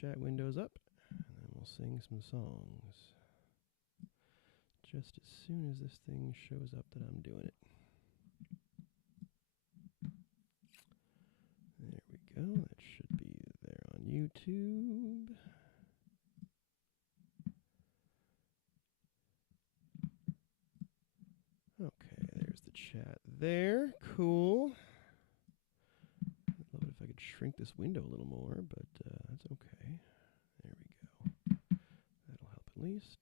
chat windows up, and then we'll sing some songs. Just as soon as this thing shows up that I'm doing it. There we go. That should be there on YouTube. Okay, there's the chat there. Cool. I'd love it if I could shrink this window a little more, but that's okay. There we go. That'll help at least.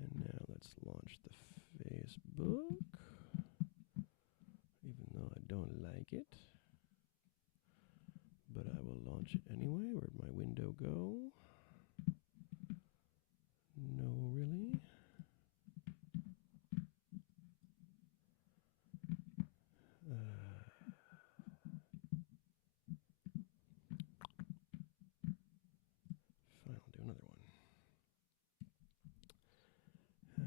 And now let's launch the Facebook, even though I don't like it. But I will launch it anyway. Where'd my window go? No, really? Fine, I'll do another one.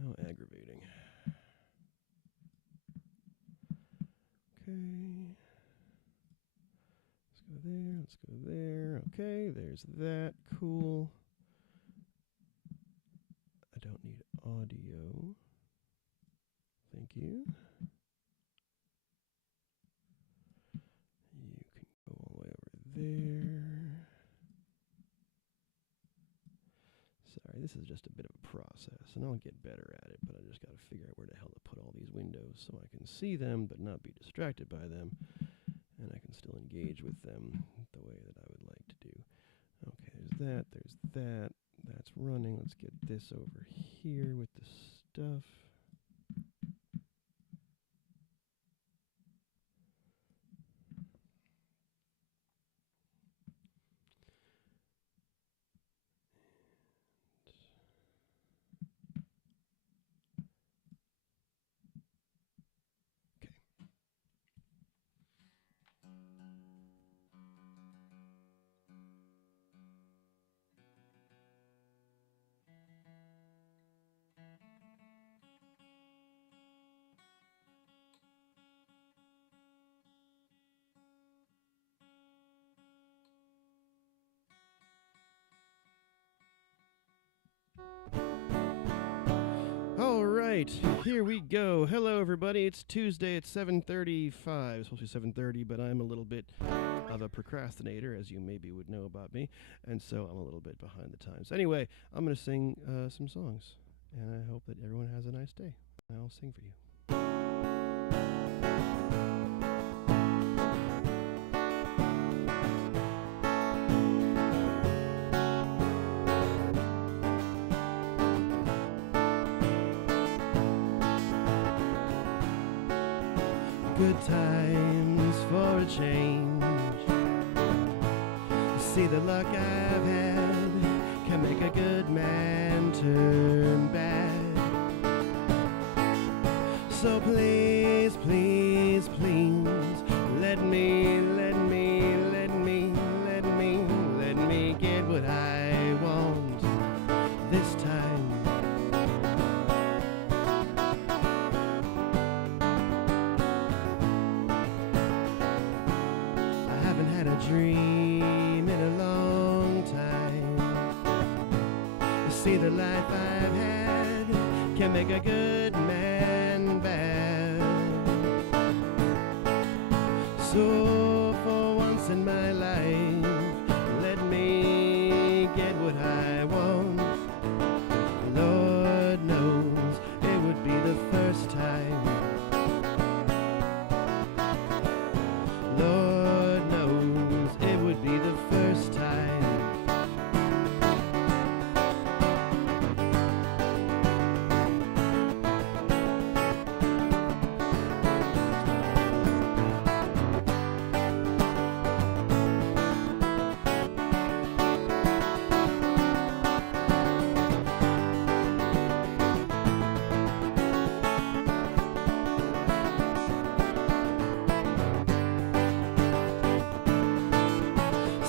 How aggravating. Okay. Let's go there, let's go there. Okay, there's that. Cool. I don't need audio. Thank you. You can go all the way over there. Sorry, this is just a bit of a process, and I'll get better at it, but I just got to figure out where the hell to put all these windows so I can see them but not be distracted by them, and I can still engage with them the way that I would like to do. Okay, there's that. That's running. Let's get this over here with the stuff. All right, here we go. Hello, everybody. It's Tuesday at 7:35. It's supposed to be 7:30, but I'm a little bit of a procrastinator, as you maybe would know about me, and so I'm a little bit behind the times. Anyway, I'm going to sing some songs, and I hope that everyone has a nice day. I'll sing for you. Good times for a change. See, the luck I've had can make a good man turn bad. So please, please, please, let me get what I want this time. Had a dream in a long time. You see, the life I've had can make a good man bad. So for once in my life, let me get what I want. Lord knows it would be the first time. Lord knows it would be the first time.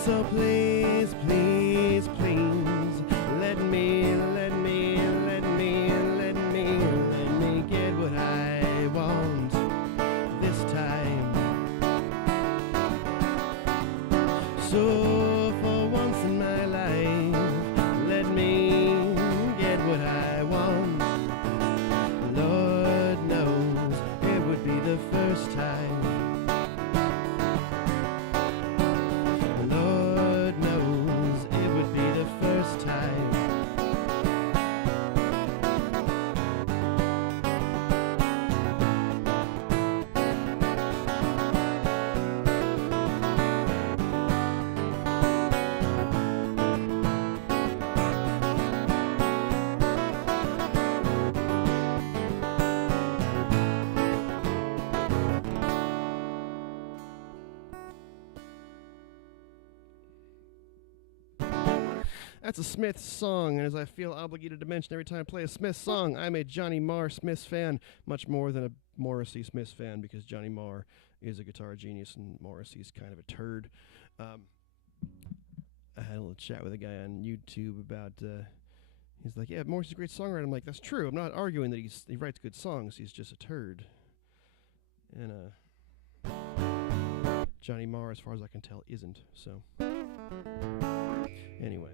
So please, please, please, let me get what I want this time. So for once That's a Smith song, and as I feel obligated to mention every time I play a Smith song, I'm a Johnny Marr Smith fan, much more than a Morrissey Smith fan, because Johnny Marr is a guitar genius and Morrissey's kind of a turd. I had a little chat with a guy on YouTube about, he's like, yeah, Morrissey's a great songwriter. I'm like, that's true. I'm not arguing that he writes good songs. He's just a turd. And Johnny Marr, as far as I can tell, isn't. So, anyway.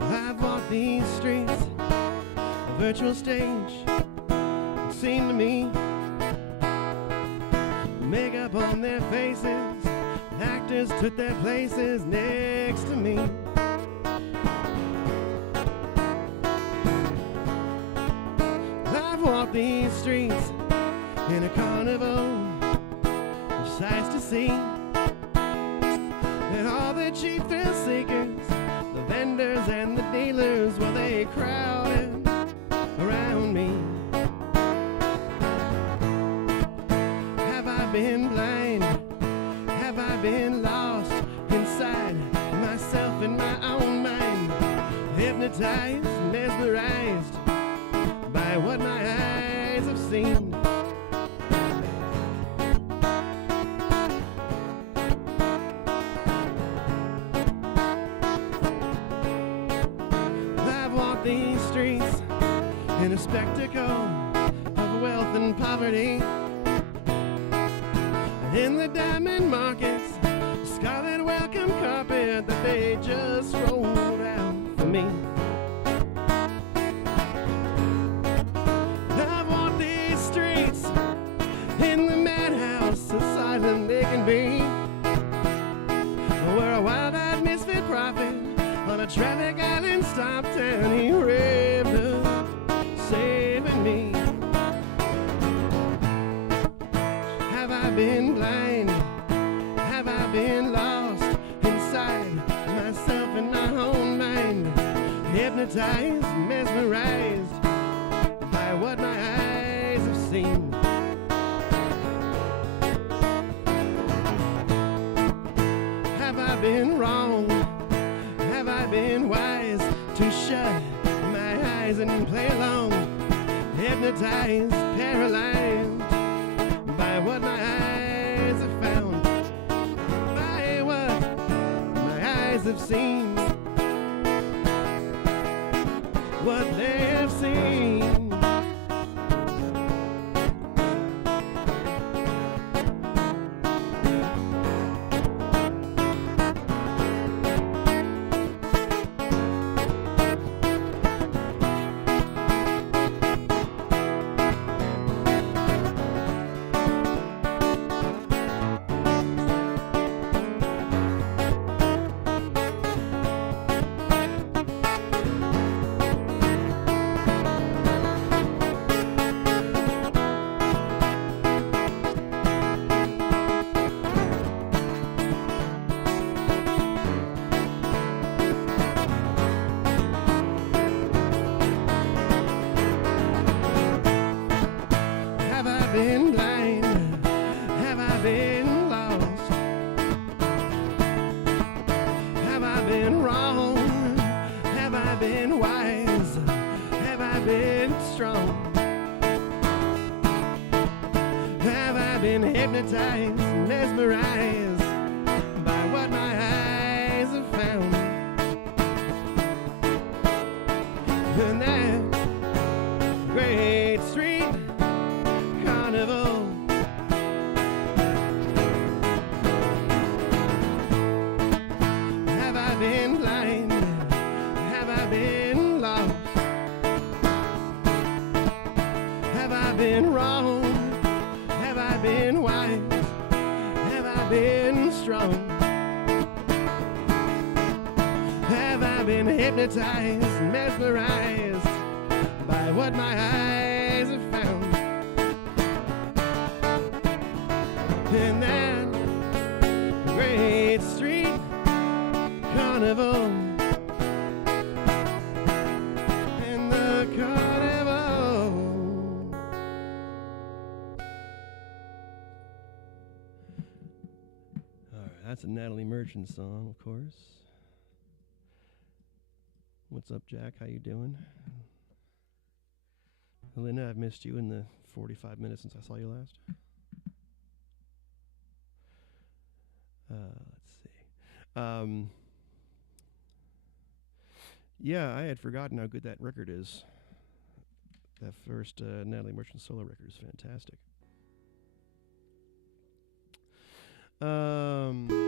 I've walked these streets, a virtual stage, it seemed to me. Makeup on their faces, actors took their places next to me. I've walked these streets in a carnival, sights to see, and all the cheap thrill seekers, the vendors and the dealers, well, they crowded around me. Have I been blind? Have I been lost inside myself in my own mind? Hypnotized, mesmerized by what my eyes have seen. I've walked these streets in a spectacle of wealth and poverty. In the diamond markets, scarlet welcome carpet that they just rolled out for me. I've walked these streets in the madhouse, asylum they can be, where a wild-eyed misfit prophet on a traffic island stopped and he raved of saving me. Have I been blind? Have I been lost inside myself in my own mind? Hypnotized, mesmerized by what my eyes have seen. Have I been wrong? Have I been wise to shut my eyes and play along? Hypnotized, paralyzed by what my eyes have found, by what my eyes have seen, what they have seen. Been blind? Have I been lost? Have I been wrong? Have I been wise? Have I been strong? Have I been hypnotized, mesmerized by what my eyes have found? And that great street carnival, have I been blind? Have I been lost? Have I been wrong? Have I been wise? Have I been strong? Have I been hypnotized, mesmerized by what my eyes have found? And That's a Natalie Merchant song, of course. What's up, Jack? How you doing? Linda, I've missed you in the 45 minutes since I saw you last. Let's see. Yeah, I had forgotten how good that record is. That first Natalie Merchant solo record is fantastic. Let's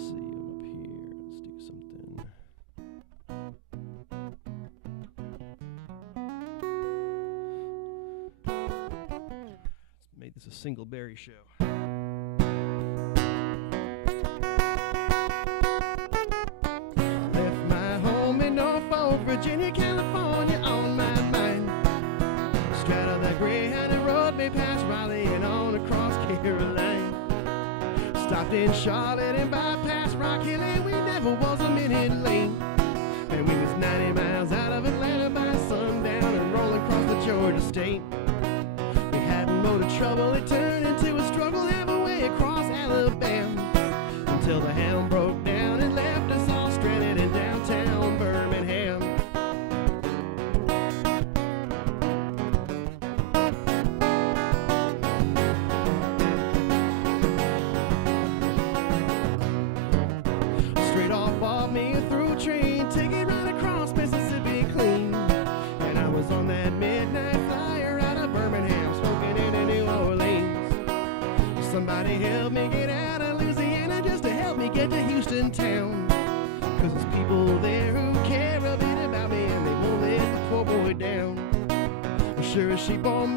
see, I'm up here. Let's do something. Let's make this a Singleberry show. Left my home in Norfolk, Virginia, California on my mind. Straddled that Greyhound and rode me past Raleigh and on across Caroline. Stopped in Charlotte and bypassed Rock Hill, and we never was a minute late. And we was 90 miles out of Atlanta by sundown and rolling across the Georgia state. We had a load of trouble, it turned into a struggle halfway across Alabama, until the hound broke down and left us all stranded in downtown Birmingham. Straight off of me a through train, taking right across Mississippi clean. And I was on that midnight flyer out of Birmingham, smoking into New Orleans. Somebody help me get out of Louisiana just to help me get to Houston town. Cause there's people there who care a bit about me, and they won't let the poor boy down. Sure as she bought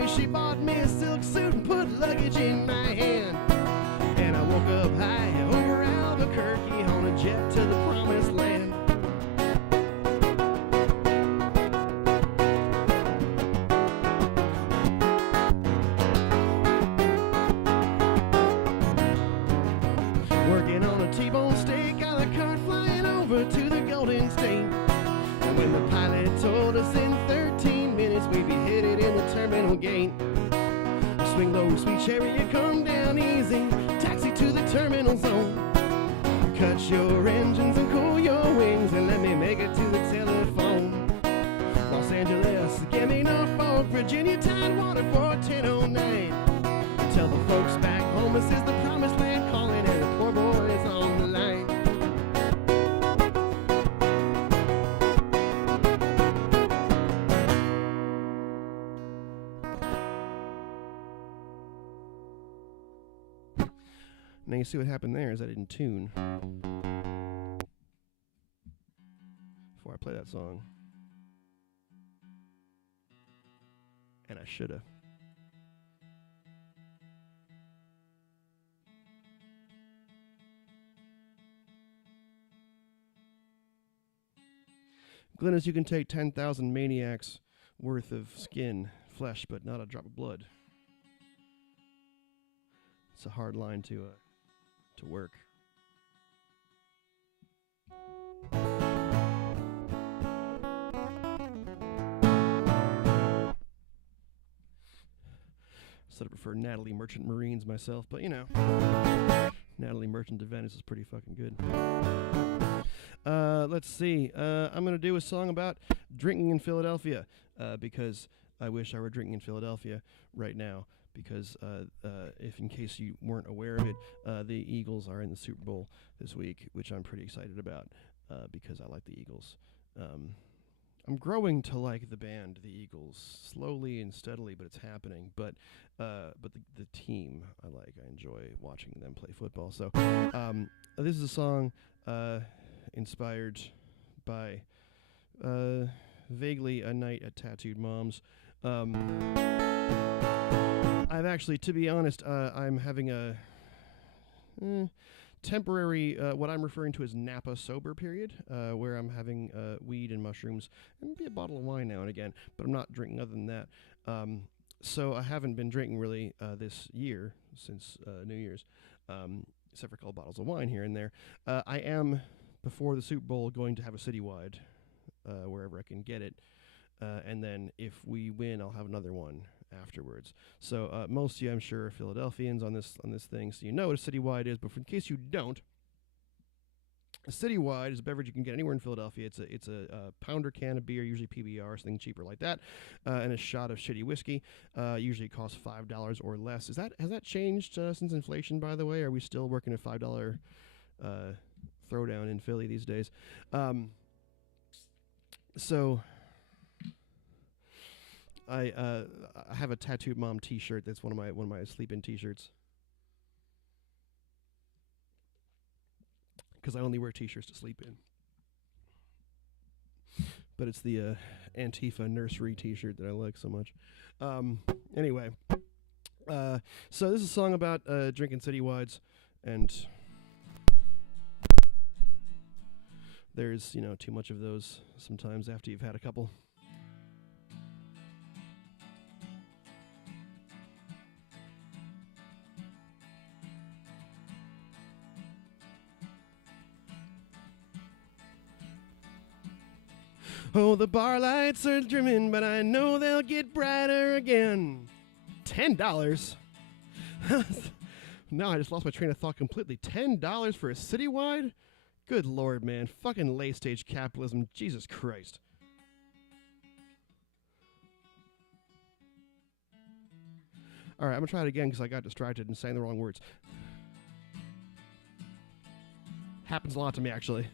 me a silk suit and put luggage in my hand. And I woke up high over Albuquerque on a jet to the promised land. Working on a T-bone steak, a la carte flying over to the Golden State. And when the pilot told us in 13 minutes we'd be headed in the terminal gate. Swing low, sweet chariot, come down easy, taxi to the terminal zone. Cut your engines and cool your wings and let me make it to the telephone. Los Angeles, give me Norfolk, Virginia, Tidewater for 1009. Tell the folks back home this is the promised land calling, and the poor boy is on the line. Now you see what happened there is I didn't tune before I play that song. And I should have. Glennis, you can take 10,000 maniacs worth of skin, flesh, but not a drop of blood. It's a hard line to work. Said I prefer Natalie Merchant Marines myself, but you know, Natalie Merchant to Venice is pretty fucking good. Let's see. I'm going to do a song about drinking in Philadelphia, because I wish I were drinking in Philadelphia right now, because if in case you weren't aware of it, the Eagles are in the Super Bowl this week, which I'm pretty excited about, because I like the Eagles. I'm growing to like the band, the Eagles, slowly and steadily, but it's happening. But the team I like. I enjoy watching them play football. So this is a song inspired by vaguely A Night at Tattooed Mom's. I've actually, to be honest, I'm having a temporary, what I'm referring to as Napa sober period, where I'm having weed and mushrooms and maybe a bottle of wine now and again, but I'm not drinking other than that. So I haven't been drinking really this year, since New Year's, except for a couple bottles of wine here and there. I am, before the Super Bowl, going to have a citywide, wherever I can get it, and then if we win, I'll have another one afterwards. So most of you, I'm sure, are Philadelphians on this thing, so you know what a citywide is. But in case you don't, a citywide is a beverage you can get anywhere in Philadelphia. It's a pounder can of beer, usually PBR, something cheaper like that, and a shot of shitty whiskey. Usually it costs $5 or less. Has that changed since inflation? By the way, are we still working a $5 throwdown in Philly these days? So I have a Tattooed Mom T-shirt. That's one of my sleep-in T-shirts. Because I only wear T-shirts to sleep in. But it's the Antifa nursery T-shirt that I like so much. Anyway, so this is a song about drinking citywides, and there's too much of those sometimes after you've had a couple. Oh, the bar lights are dimming, but I know they'll get brighter again. $10? No, I just lost my train of thought completely. $10 for a citywide? Good Lord, man. Fucking late-stage capitalism. Jesus Christ. All right, I'm going to try it again because I got distracted and sang the wrong words. Happens a lot to me, actually.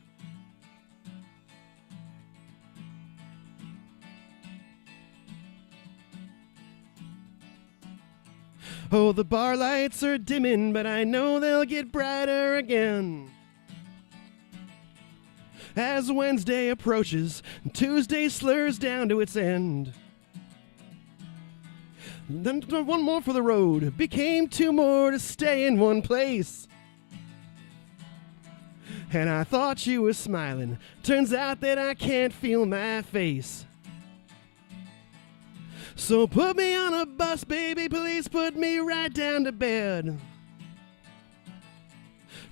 Oh, the bar lights are dimming, but I know they'll get brighter again. As Wednesday approaches, Tuesday slurs down to its end. Then one more for the road, became two more to stay in one place. And I thought you were smiling, turns out that I can't feel my face. So put me on a bus, baby, please put me right down to bed.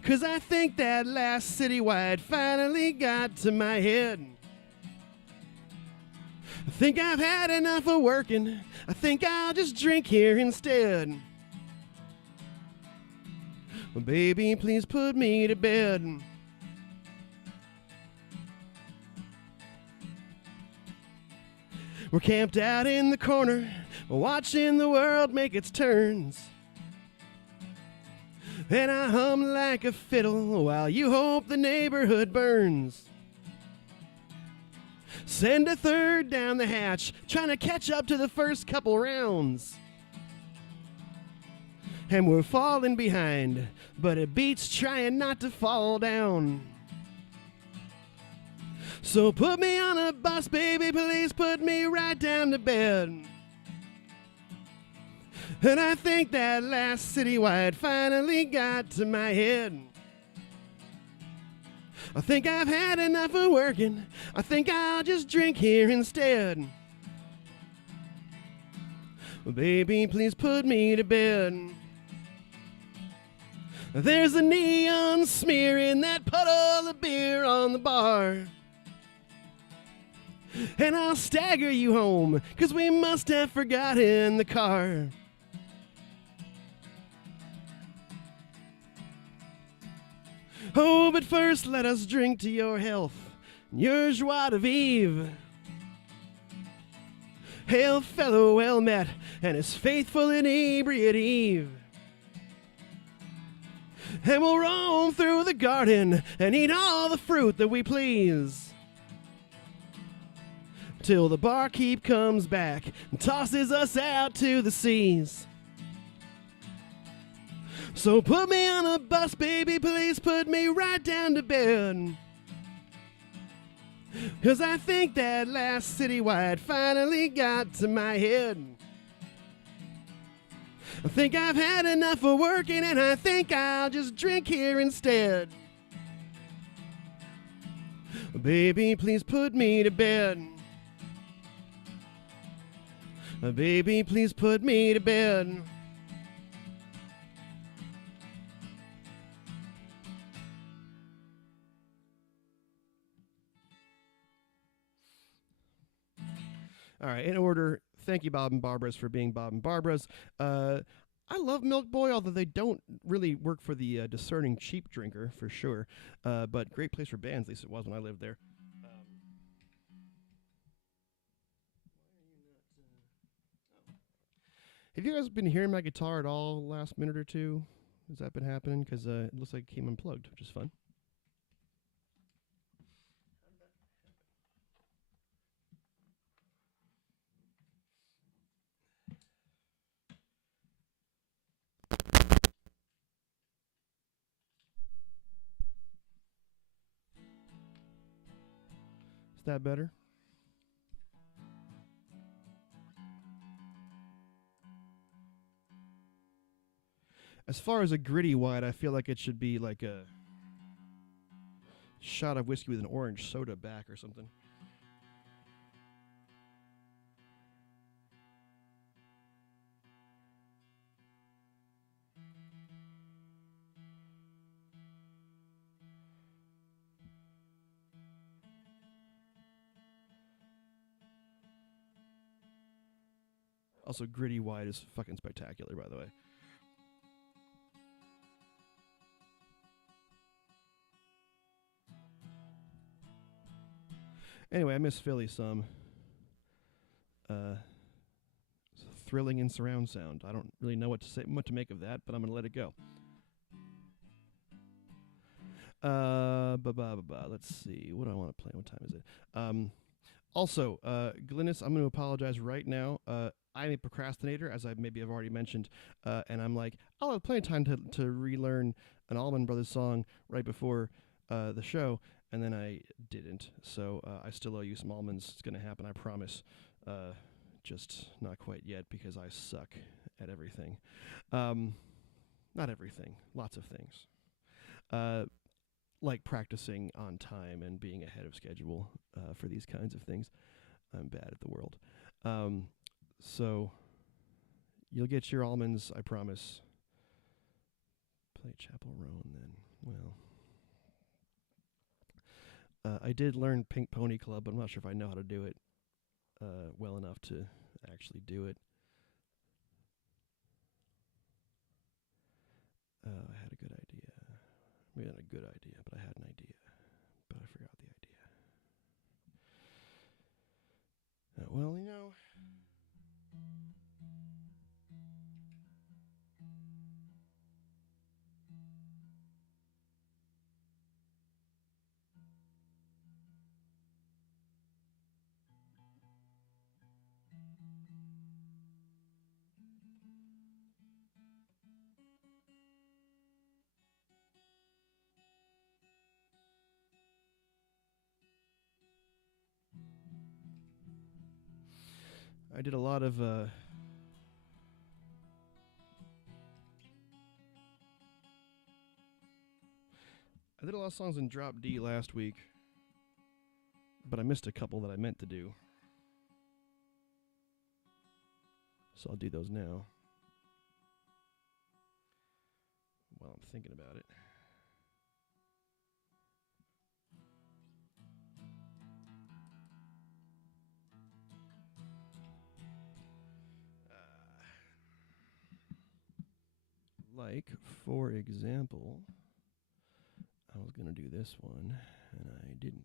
'Cause I think that last citywide finally got to my head. I think I've had enough of working. I think I'll just drink here instead. Well, baby, please put me to bed. We're camped out in the corner, watching the world make its turns. And I hum like a fiddle while you hope the neighborhood burns. Send a third down the hatch, trying to catch up to the first couple rounds. And we're falling behind, but it beats trying not to fall down. So put me on a bus, baby, please put me right down to bed. And I think that last citywide finally got to my head. I think I've had enough of working. I think I'll just drink here instead. Well, baby, please put me to bed. There's a neon smear in that puddle of beer on the bar. And I'll stagger you home, 'cause we must have forgotten the car. Oh, but first let us drink to your health, your joie de vivre. Hail, fellow well met, and his faithful inebriate Eve. And we'll roam through the garden and eat all the fruit that we please, till the barkeep comes back and tosses us out to the seas. So put me on a bus, baby, please put me right down to bed. 'Cause I think that last citywide finally got to my head. I think I've had enough of working, and I think I'll just drink here instead. Baby, please put me to bed. Baby, please put me to bed. All right, in order, thank you, Bob and Barbara's, for being Bob and Barbara's. I love Milk Boy, although they don't really work for the discerning cheap drinker, for sure. But great place for bands, at least it was when I lived there. Have you guys been hearing my guitar at all last minute or two? Has that been happening? Because it looks like it came unplugged, which is fun. Is that better? As far as a gritty white, I feel like it should be like a shot of whiskey with an orange soda back or something. Also, gritty white is fucking spectacular, by the way. Anyway, I miss Philly some. Thrilling in surround sound. I don't really know what to make of that, but I'm gonna let it go. Let's see. What do I want to play? What time is it? Also, Glynis, I'm going to apologize right now. I'm a procrastinator, as I maybe have already mentioned, and I'm like, I'll have plenty of time to relearn an Allman Brothers song right before the show, and then I didn't. So I still owe you some almonds. It's going to happen, I promise. Just not quite yet because I suck at everything. Not everything, lots of things. Like practicing on time and being ahead of schedule for these kinds of things. I'm bad at the world. So you'll get your almonds, I promise. Play Chapel Roan then. Well, I did learn Pink Pony Club, but I'm not sure if I know how to do it well enough to actually do it. I had a good idea. We had a good idea, but I had an idea. But I forgot the idea. Well, you know. I did a lot of I did a lot of songs in drop D last week, but I missed a couple that I meant to do. So I'll do those now while I'm thinking about it. Like, for example, I was going to do this one, and I didn't.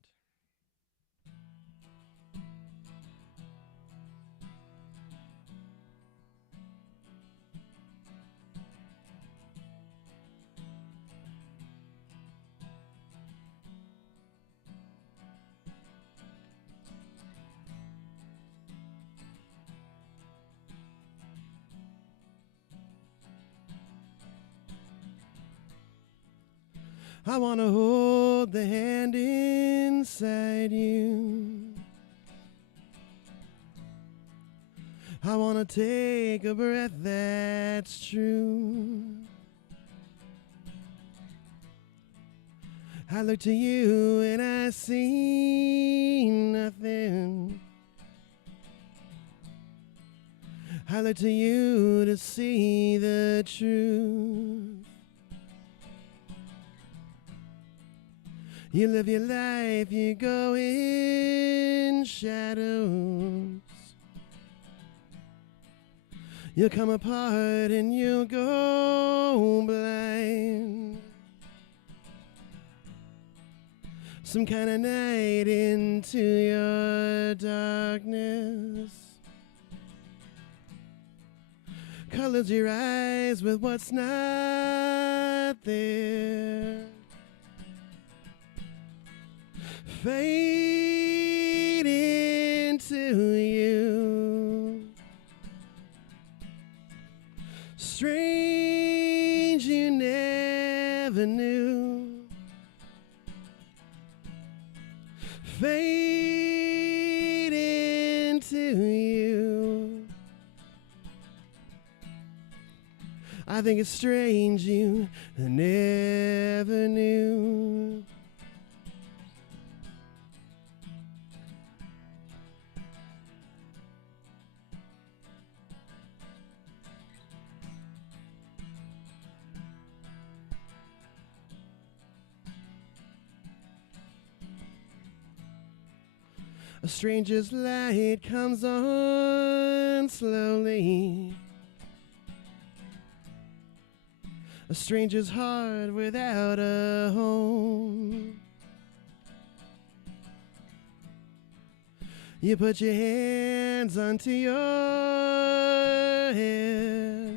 I want to hold the hand inside you. I want to take a breath that's true. I look to you and I see nothing. I look to you to see the truth. You live your life, you go in shadows. You come apart and you go blind. Some kind of night into your darkness colors your eyes with what's not there. Fade into you. Strange you never knew. Fade into you. I think it's strange you never knew. A stranger's light comes on slowly. A stranger's heart without a home. You put your hands onto your head,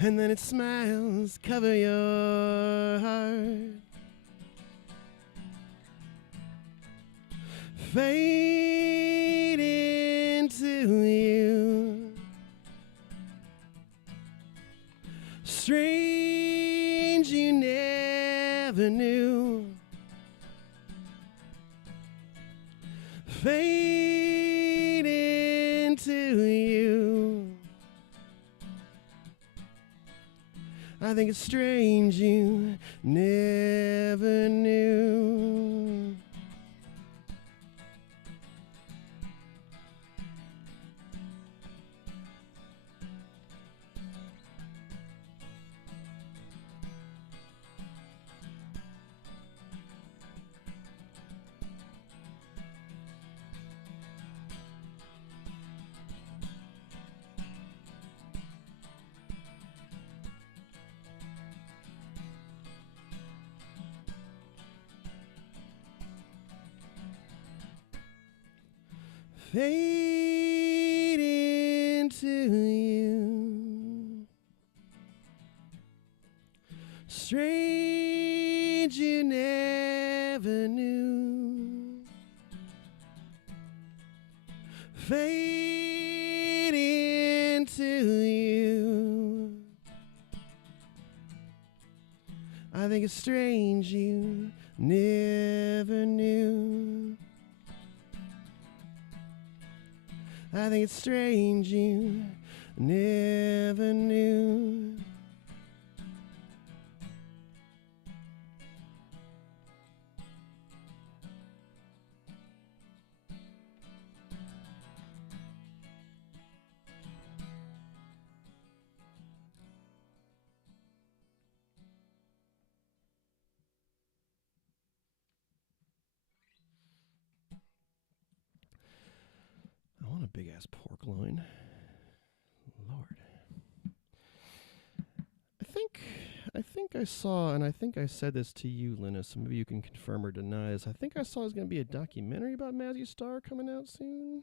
and then its smiles cover your heart. Fade into you. Strange you never knew. Fade into you. I think it's strange you never knew. Fade into you. Strange you never knew. Fade into you. I think it's strange you never knew. I think it's strange you never knew. I want a big ass pork loin. Lord. I think I saw, and I think I said this to you, Linus, so maybe you can confirm or deny this. I think I saw there's going to be a documentary about Mazzy Star coming out soon.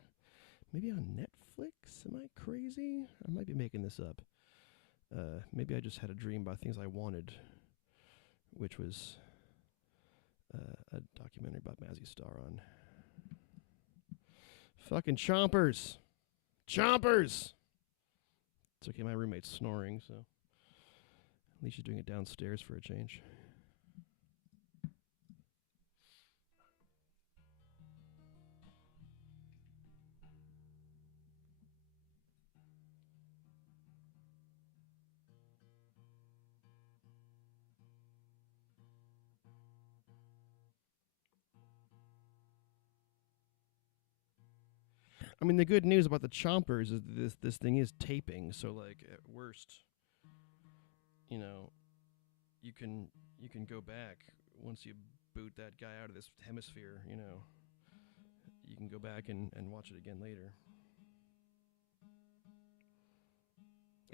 Maybe on Netflix? Am I crazy? I might be making this up. Maybe I just had a dream about things I wanted, which was a documentary about Mazzy Star on. Fucking chompers! Chompers! It's okay, my roommate's snoring, so at least she's doing it downstairs for a change. I mean, the good news about the chompers is this thing is taping, so like at worst, you know, you can go back once you boot that guy out of this hemisphere, you know. You can go back and watch it again later.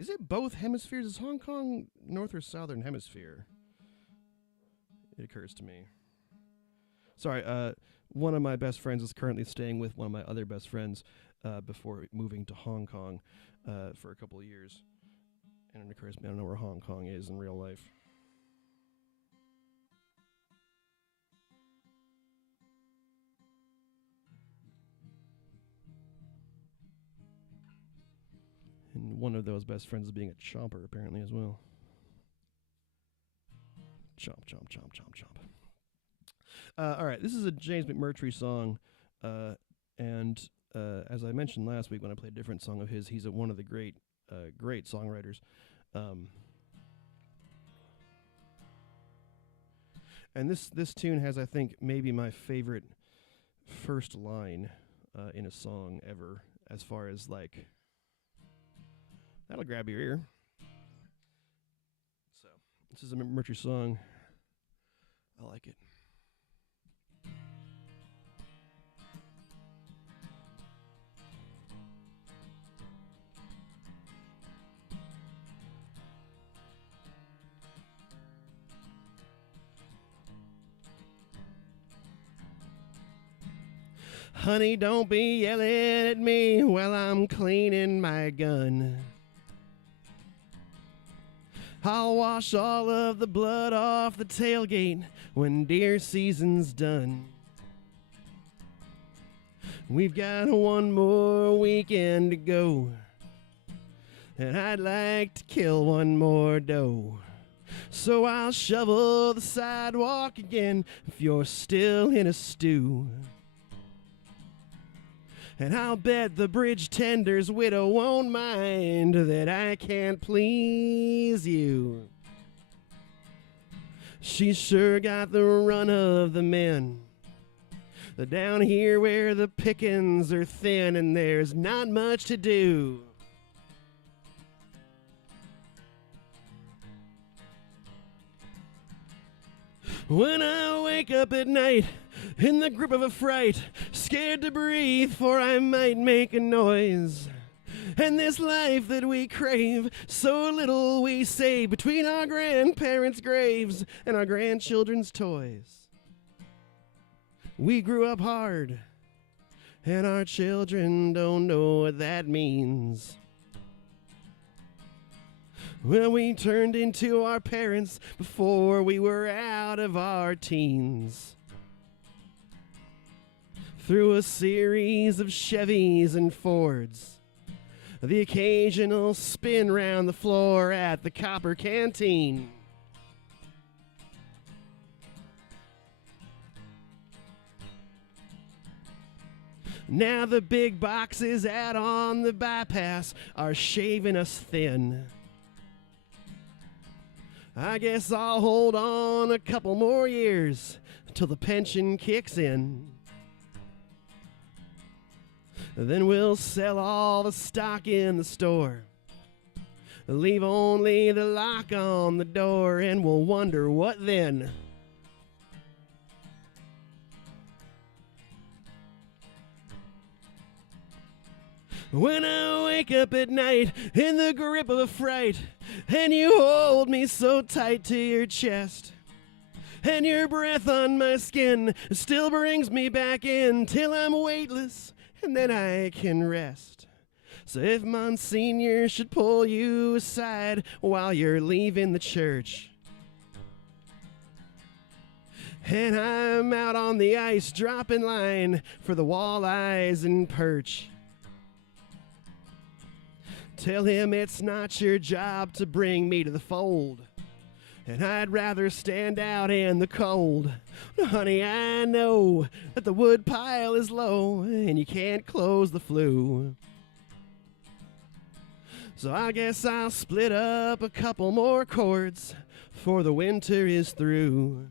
Is it both hemispheres? Is Hong Kong North or Southern Hemisphere? It occurs to me. Sorry, one of my best friends is currently staying with one of my other best friends before moving to Hong Kong for a couple of years. And it occurs to me, I don't know where Hong Kong is in real life. And one of those best friends is being a chomper, apparently, as well. Chomp, chomp, chomp, chomp, chomp. All right, this is a James McMurtry song, and as I mentioned last week when I played a different song of his, he's one of the great songwriters. And this tune has, I think, maybe my favorite first line in a song ever, as far as, like, that'll grab your ear. So, this is a McMurtry song. I like it. Honey, don't be yelling at me while I'm cleaning my gun. I'll wash all of the blood off the tailgate when deer season's done. We've got one more weekend to go, and I'd like to kill one more doe. So I'll shovel the sidewalk again if you're still in a stew. And I'll bet the bridge tender's widow won't mind that I can't please you. She's sure got the run of the men. Down here where the pickings are thin and there's not much to do. When I wake up at night in the grip of a fright, scared to breathe for I might make a noise. And this life that we crave, so little we save between our grandparents' graves and our grandchildren's toys. We grew up hard, and our children don't know what that means. Well, we turned into our parents before we were out of our teens. Through a series of Chevys and Fords, the occasional spin round the floor at the Copper Canteen. Now the big boxes out on the bypass are shaving us thin. I guess I'll hold on a couple more years till the pension kicks in. Then we'll sell all the stock in the store, leave only the lock on the door, and we'll wonder what then. When I wake up at night in the grip of a fright, and you hold me so tight to your chest, and your breath on my skin still brings me back in till I'm weightless, and then I can rest. So if Monsignor should pull you aside while you're leaving the church, and I'm out on the ice dropping line for the walleyes and perch, tell him it's not your job to bring me to the fold, and I'd rather stand out in the cold. Honey, I know that the wood pile is low and you can't close the flue. So I guess I'll split up a couple more cords before the winter is through.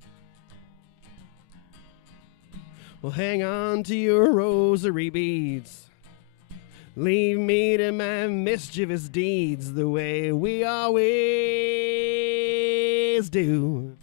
Well, hang on to your rosary beads. Leave me to my mischievous deeds the way we always do.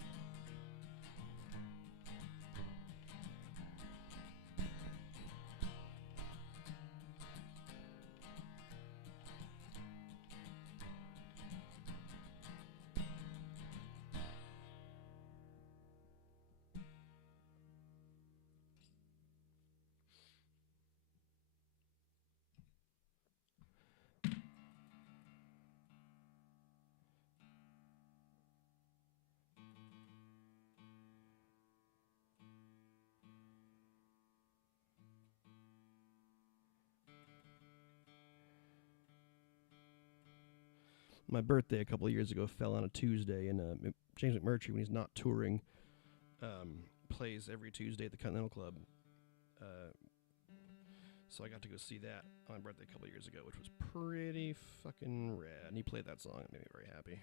my birthday a couple of years ago fell on a Tuesday, and James McMurtry, when he's not touring, plays every Tuesday at the Continental Club. So I got to go see that on my birthday a couple of years ago, which was pretty fucking rad. And he played that song. It made me very happy.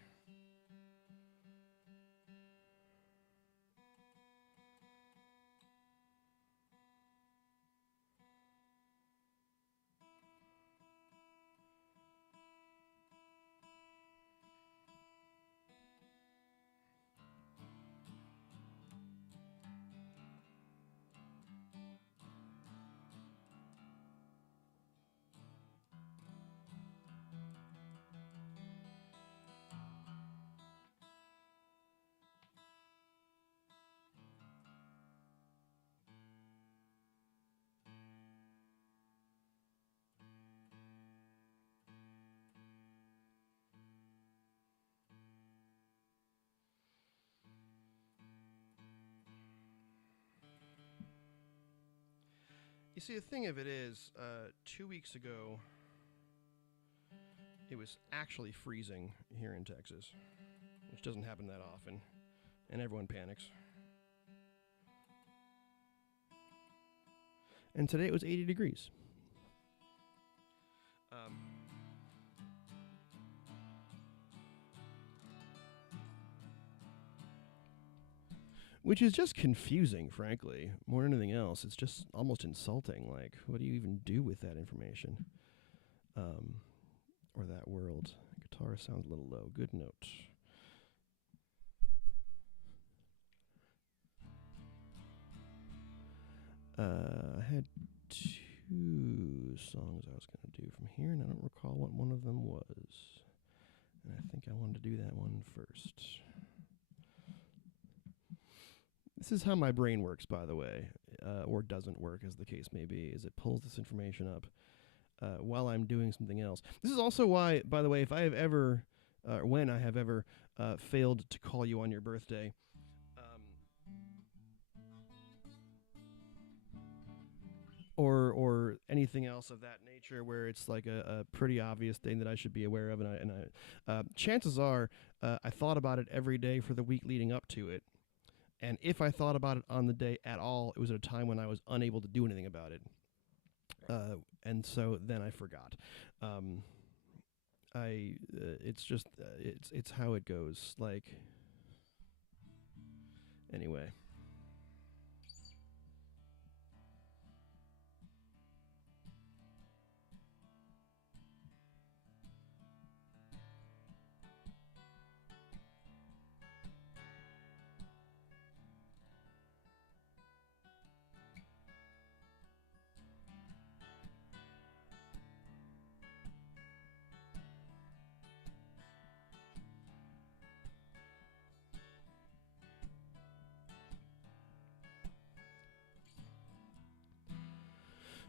You see, the thing of it is, 2 weeks ago, it was actually freezing here in Texas, which doesn't happen that often, and everyone panics. And today it was 80 degrees. Which is just confusing, frankly, more than anything else. It's just almost insulting. Like, what do you even do with that information? Or that world. Guitar sounds a little low. Good note. I had 2 songs I was going to do from here, and I don't recall what one of them was. And I think I wanted to do that one first. This is how my brain works, by the way, or doesn't work, as the case may be, is it pulls this information up while I'm doing something else. This is also why, by the way, if I have ever, when I have ever failed to call you on your birthday, or anything else of that nature, where it's like a pretty obvious thing that I should be aware of, and I chances are I thought about it every day for the week leading up to it. And if I thought about it on the day at all, it was at a time when I was unable to do anything about it. And so then I forgot. It's just, it's how it goes. Like, anyway.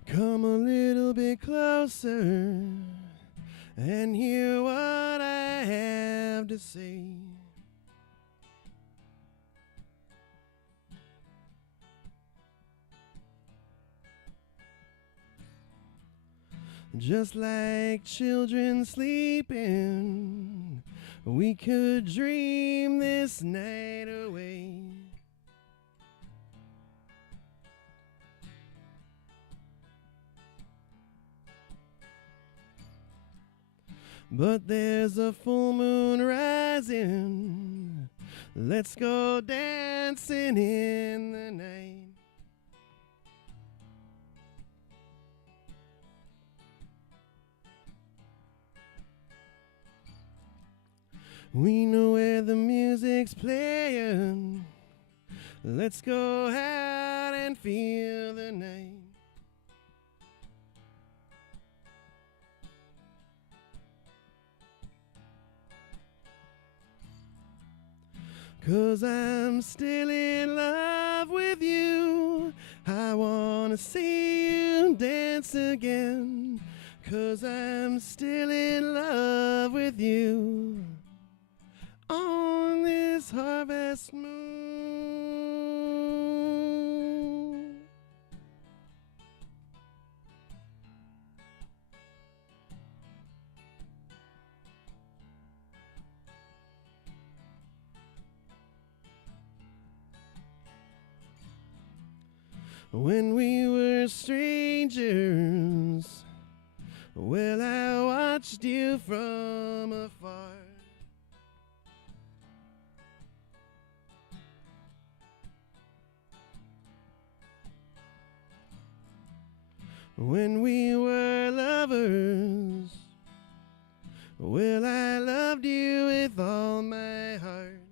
Come a little bit closer and hear what I have to say. Just like children sleeping, we could dream this night away. But there's a full moon rising. Let's go dancing in the night. We know where the music's playing. Let's go out and feel the night. Cause I'm still in love with you. I wanna see you dance again. Cause I'm still in love with you. On this harvest moon. When we were strangers, well, I watched you from afar. When we were lovers, well, I loved you with all my heart.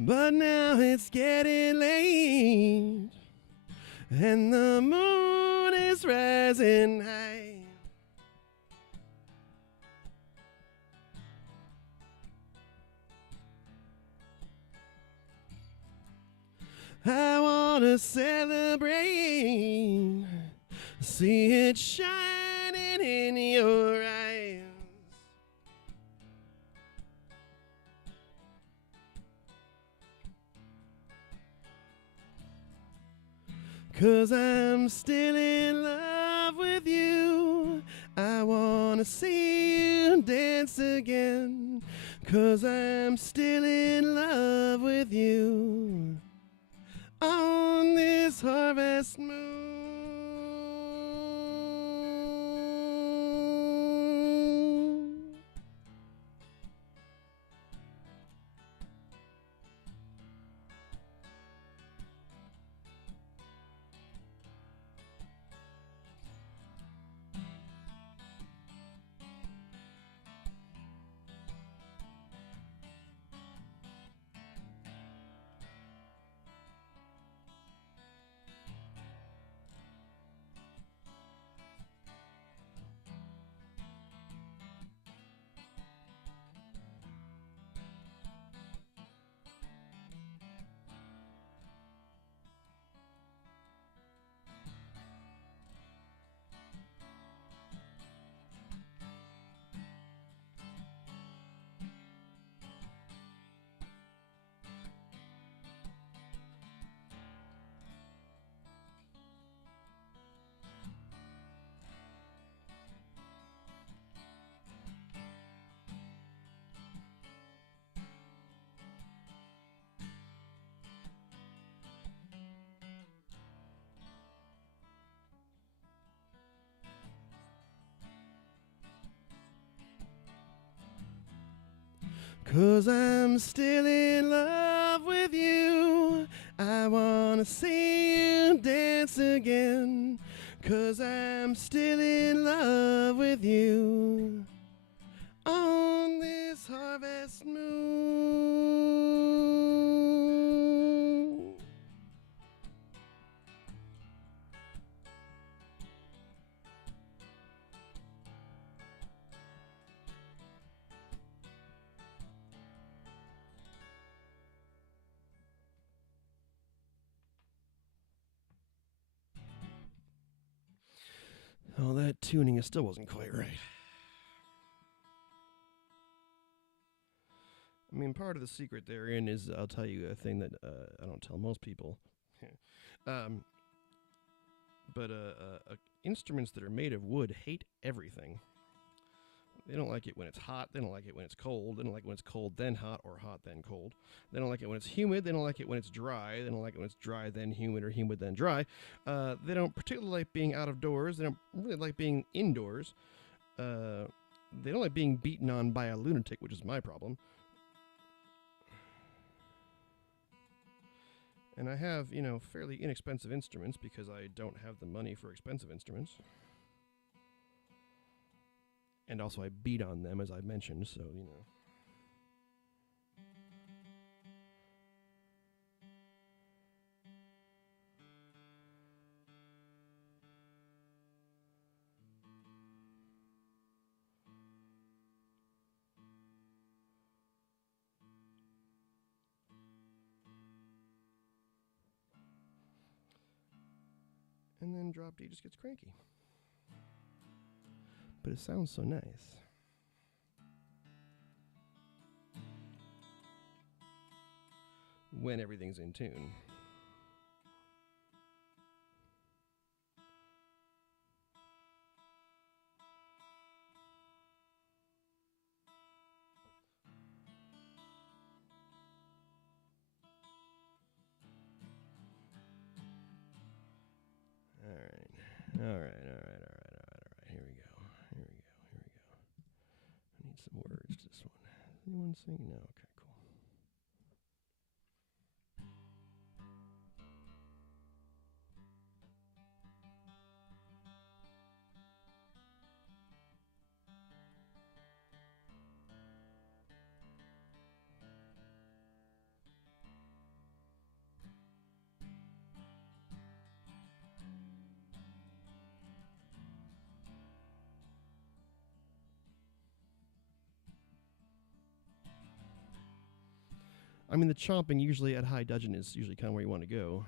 But now it's getting late, and the moon is rising high. I wanna celebrate, see it shining in your eyes. 'Cause I'm still in love with you. I wanna see you dance again. 'Cause I'm still in love with you. On this harvest moon. Cause I'm still in love with you. I wanna see you dance again. Cause I'm still in love with you. On this harvest moon. Oh, that tuning still wasn't quite right. I mean, part of the secret therein is I'll tell you a thing that I don't tell most people. um, but instruments that are made of wood hate everything. They don't like it when it's hot. They don't like it when it's cold. They don't like it when it's cold then hot or hot then cold. They don't like it when it's humid. They don't like it when it's dry. They don't like it when it's dry then humid or humid then dry. They don't particularly like being out of doors. They don't really like being indoors. They don't like being beaten on by a lunatic, which is my problem. And I have, fairly inexpensive instruments because I don't have the money for expensive instruments. And also I beat on them, as I mentioned, so. And then drop D just gets cranky. But it sounds so nice. When everything's in tune. All right. Here we go. I need some words to this one. Anyone sing? No. Okay, cool. I mean, the chomping usually at high dudgeon is usually kind of where you want to go.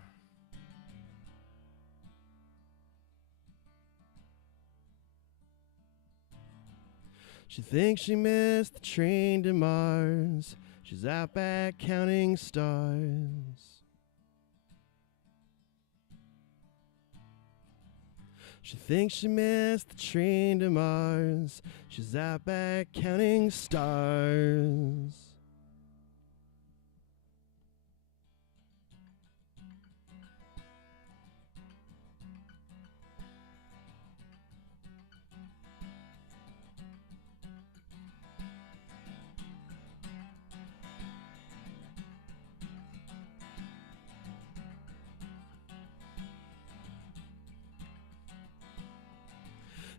She thinks she missed the train to Mars. She's out back counting stars. She thinks she missed the train to Mars. She's out back counting stars.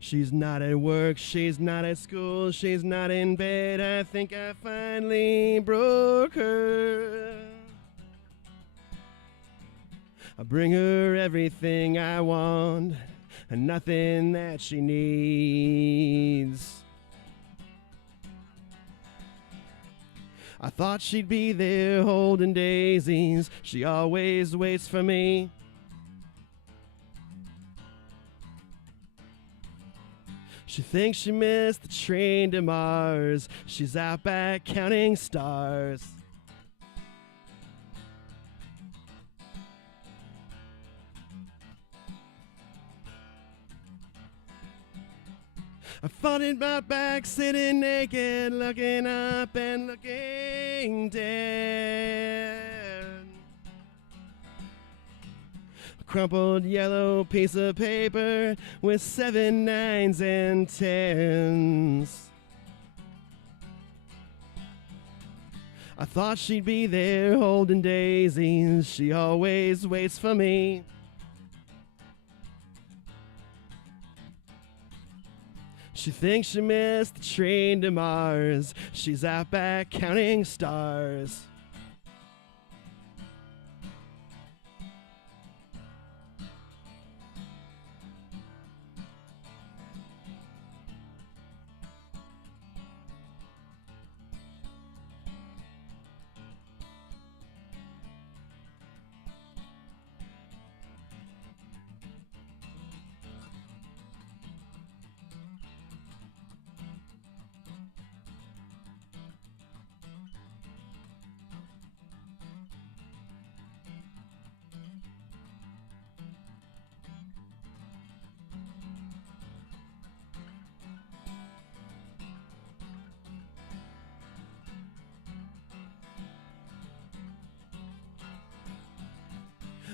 She's not at work, she's not at school, she's not in bed. I think I finally broke her. I bring her everything I want and nothing that she needs. I thought she'd be there holding daisies. She always waits for me. She thinks she missed the train to Mars. She's out back counting stars. I fought in my back, sitting naked, looking up and looking dead. A crumpled yellow piece of paper with 7 9s and 10s. I thought she'd be there holding daisies. She always waits for me. She thinks she missed the train to Mars. She's out back counting stars.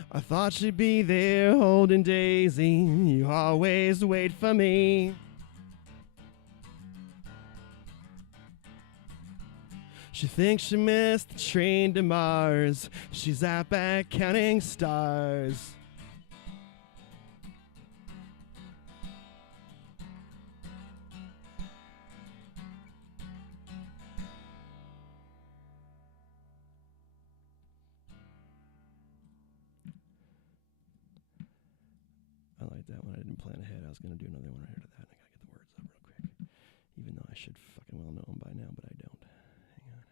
I thought she'd be there holding Daisy. You always wait for me. She thinks she missed the train to Mars. She's out back counting stars. I like that one. I didn't plan ahead. I was going to do another one ahead of that. I got to get the words up real quick. Even though I should fucking well know them by now, but I don't. Hang on.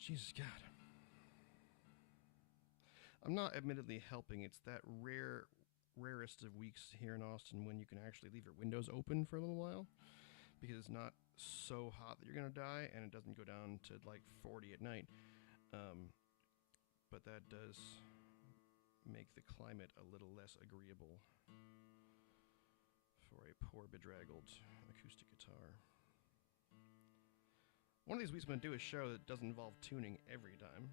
Jesus God. I'm not admittedly helping. It's that rarest of weeks here in Austin when you can actually leave your windows open for a little while because it's not so hot that you're going to die, and it doesn't go down to like 40 at night. But that does make the climate a little less agreeable for a poor, bedraggled acoustic guitar. One of these weeks I'm going to do a show that doesn't involve tuning every time.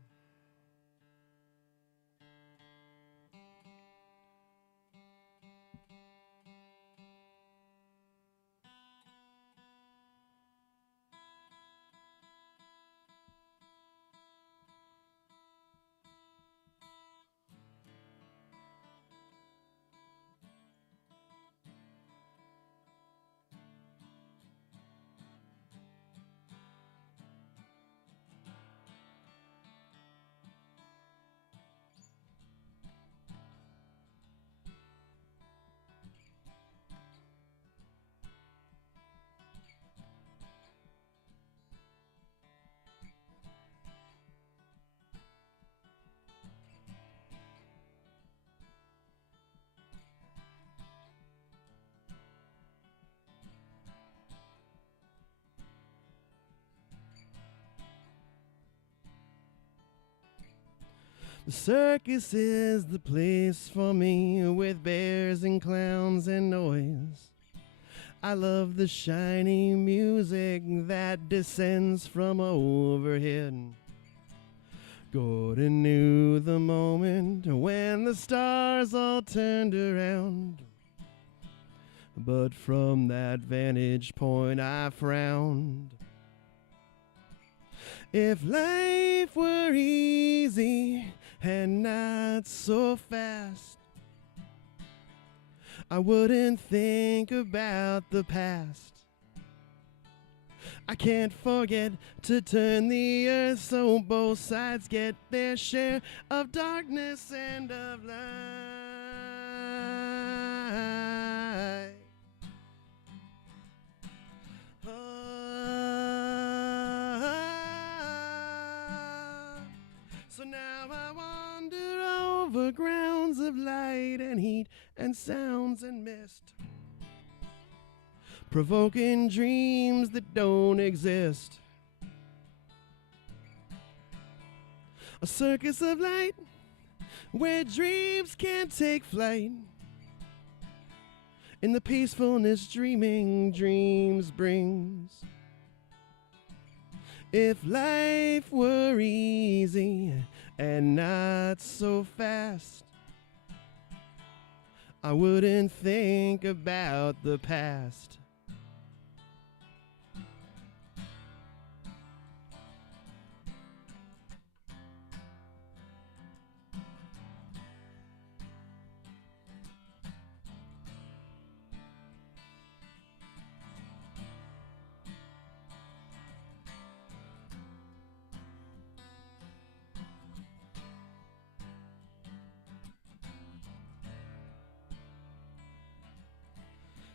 The circus is the place for me, with bears and clowns and noise. I love the shiny music that descends from overhead. Gordon knew the moment when the stars all turned around, but from that vantage point I frowned. If life were easy and not so fast, I wouldn't think about the past. I can't forget to turn the earth so both sides get their share of darkness and of light. So now I wander over grounds of light and heat and sounds and mist, provoking dreams that don't exist. A circus of light where dreams can't take flight. In the peacefulness dreaming dreams brings. If life were easy and not so fast, I wouldn't think about the past.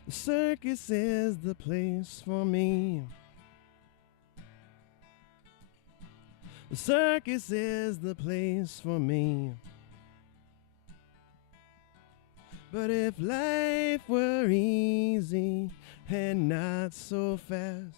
The circus is the place for me. The circus is the place for me. But if life were easy and not so fast,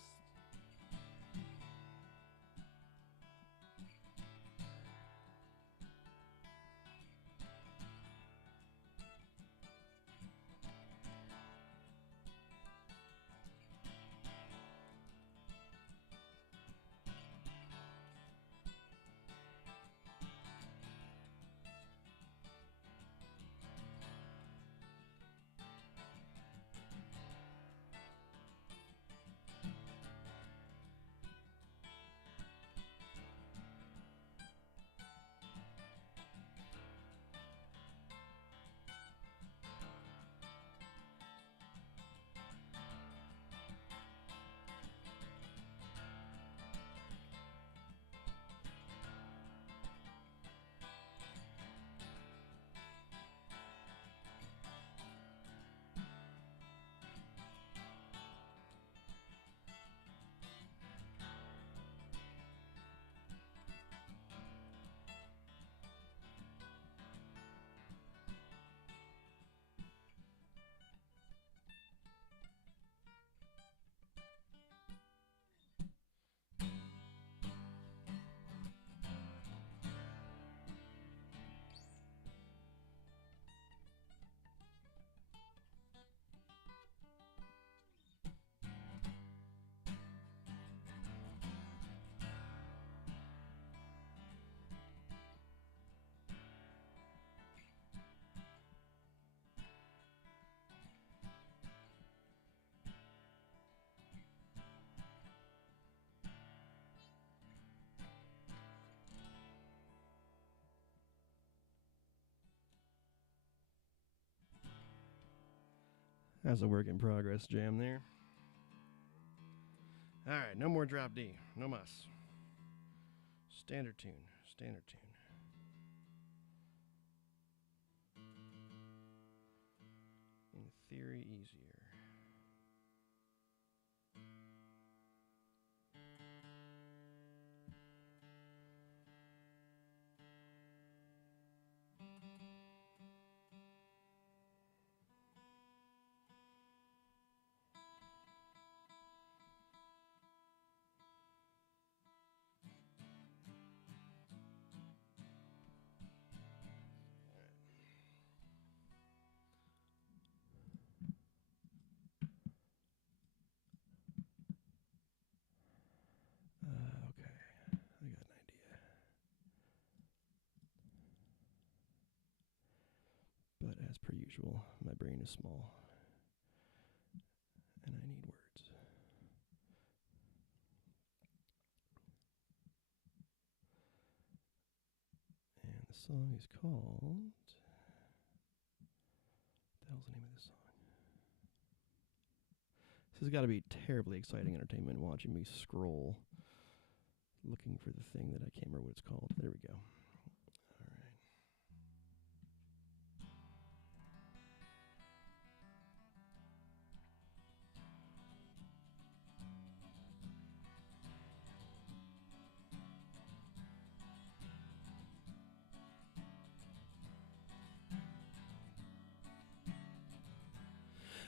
That's a work in progress jam there. All right, no more drop D. No mas. Standard tune. Standard tune. In theory, easier. Okay, I got an idea. But as per usual, my brain is small, and I need words. And the song is called... What the hell's the name of this song? This has got to be terribly exciting entertainment watching me scroll, looking for the thing that I can't remember what it's called. There we go. All right.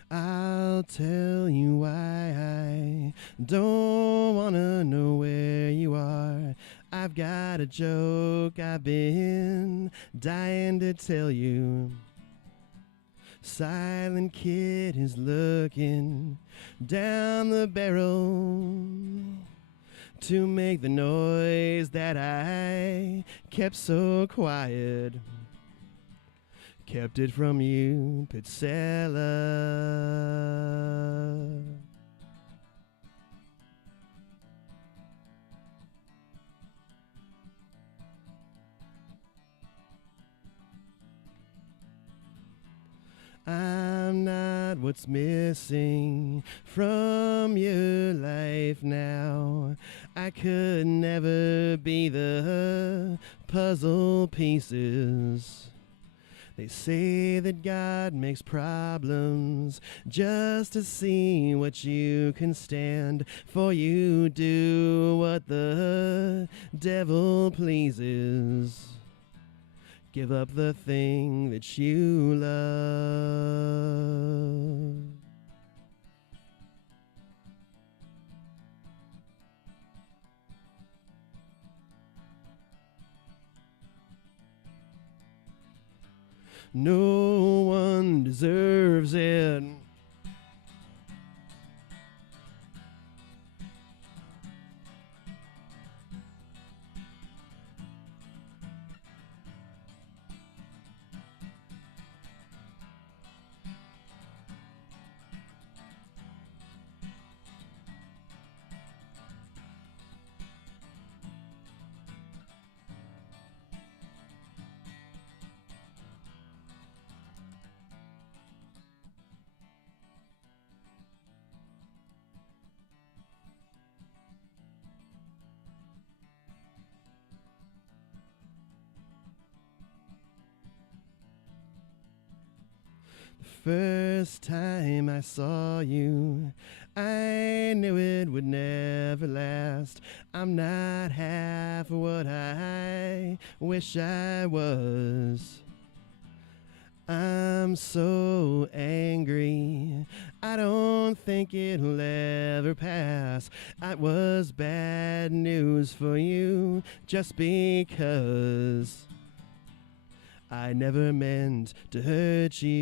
I'll tell you why I don't wanna know where you are. I've got a joke I've been dying to tell you. Silent kid is looking down the barrel to make the noise that I kept so quiet. Kept it from you, Pizzella. I'm not what's missing from your life now. I could never be the puzzle pieces. They say that God makes problems just to see what you can stand, for you do what the devil pleases. Give up the thing that you love. No one deserves it. First time I saw you, I knew it would never last. I'm not half what I wish I was. I'm so angry, I don't think it'll ever pass. It was bad news for you just because I never meant to hurt you.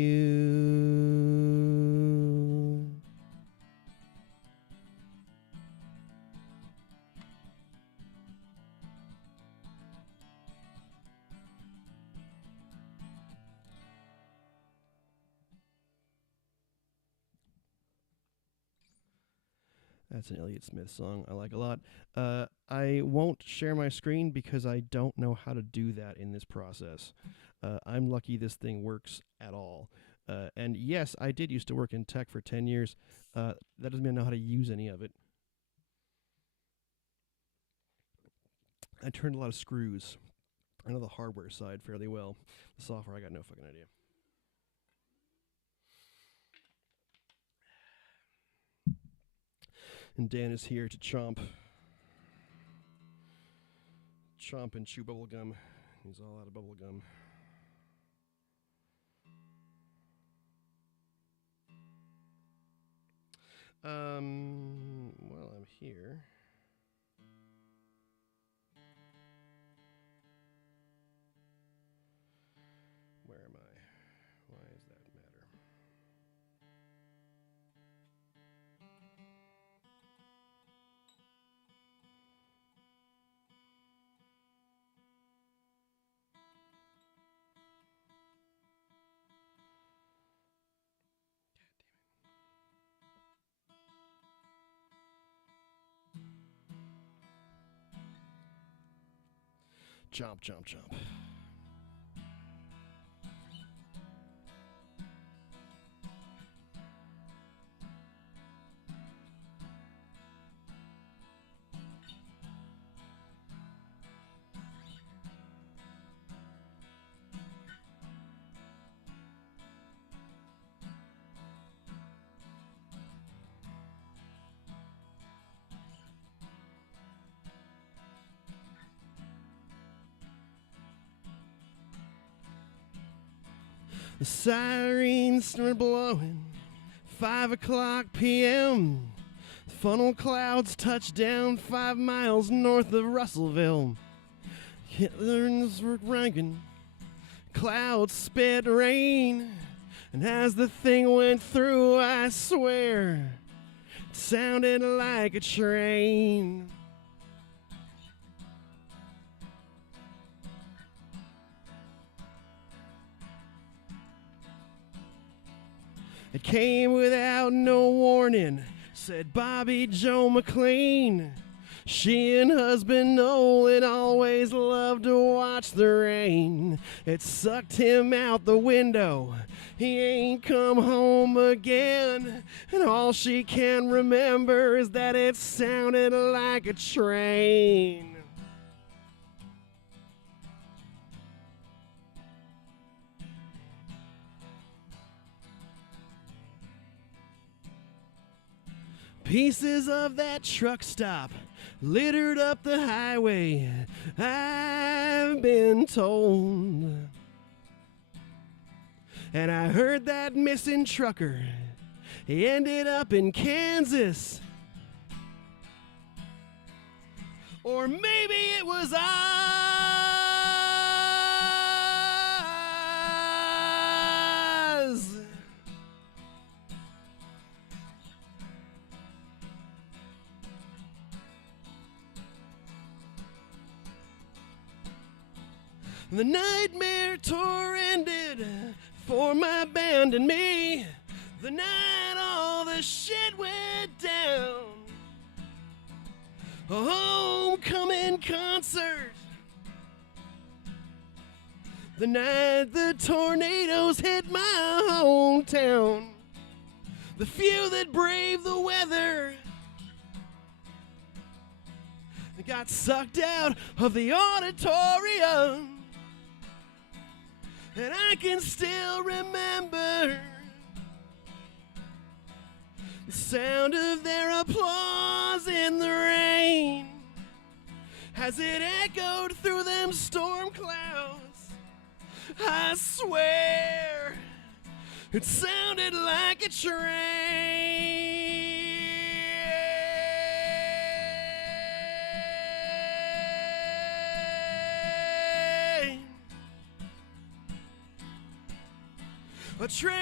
That's an Elliott Smith song I like a lot. I won't share my screen because I don't know how to do that in this process. I'm lucky this thing works at all. And And yes, I did used to work in tech for 10 years. That doesn't mean I know how to use any of it. I turned a lot of screws. I know the hardware side fairly well. The software, I got no fucking idea. And Dan is here to chomp and chew bubble gum. He's all out of bubble gum. Well, I'm here. Where am I? Why does that matter? Chomp, chomp, chomp. The sirens start blowing, 5 o'clock p.m. Funnel clouds touch down 5 miles north of Russellville. Hitler's ranking, clouds spit rain. And as the thing went through, I swear, it sounded like a train. It came without no warning, said Bobby Joe McLean. She and husband Nolan always loved to watch the rain. It sucked him out the window. He ain't come home again. And all she can remember is that it sounded like a train. Pieces of that truck stop littered up the highway, I've been told. And I heard that missing trucker, he ended up in Kansas. Or maybe it was Oz. The nightmare tour ended for my band and me. The night all the shit went down. A homecoming concert. The night the tornadoes hit my hometown. The few that braved the weather got sucked out of the auditorium. And I can still remember the sound of their applause in the rain as it echoed through them storm clouds. I swear it sounded like a train. A train.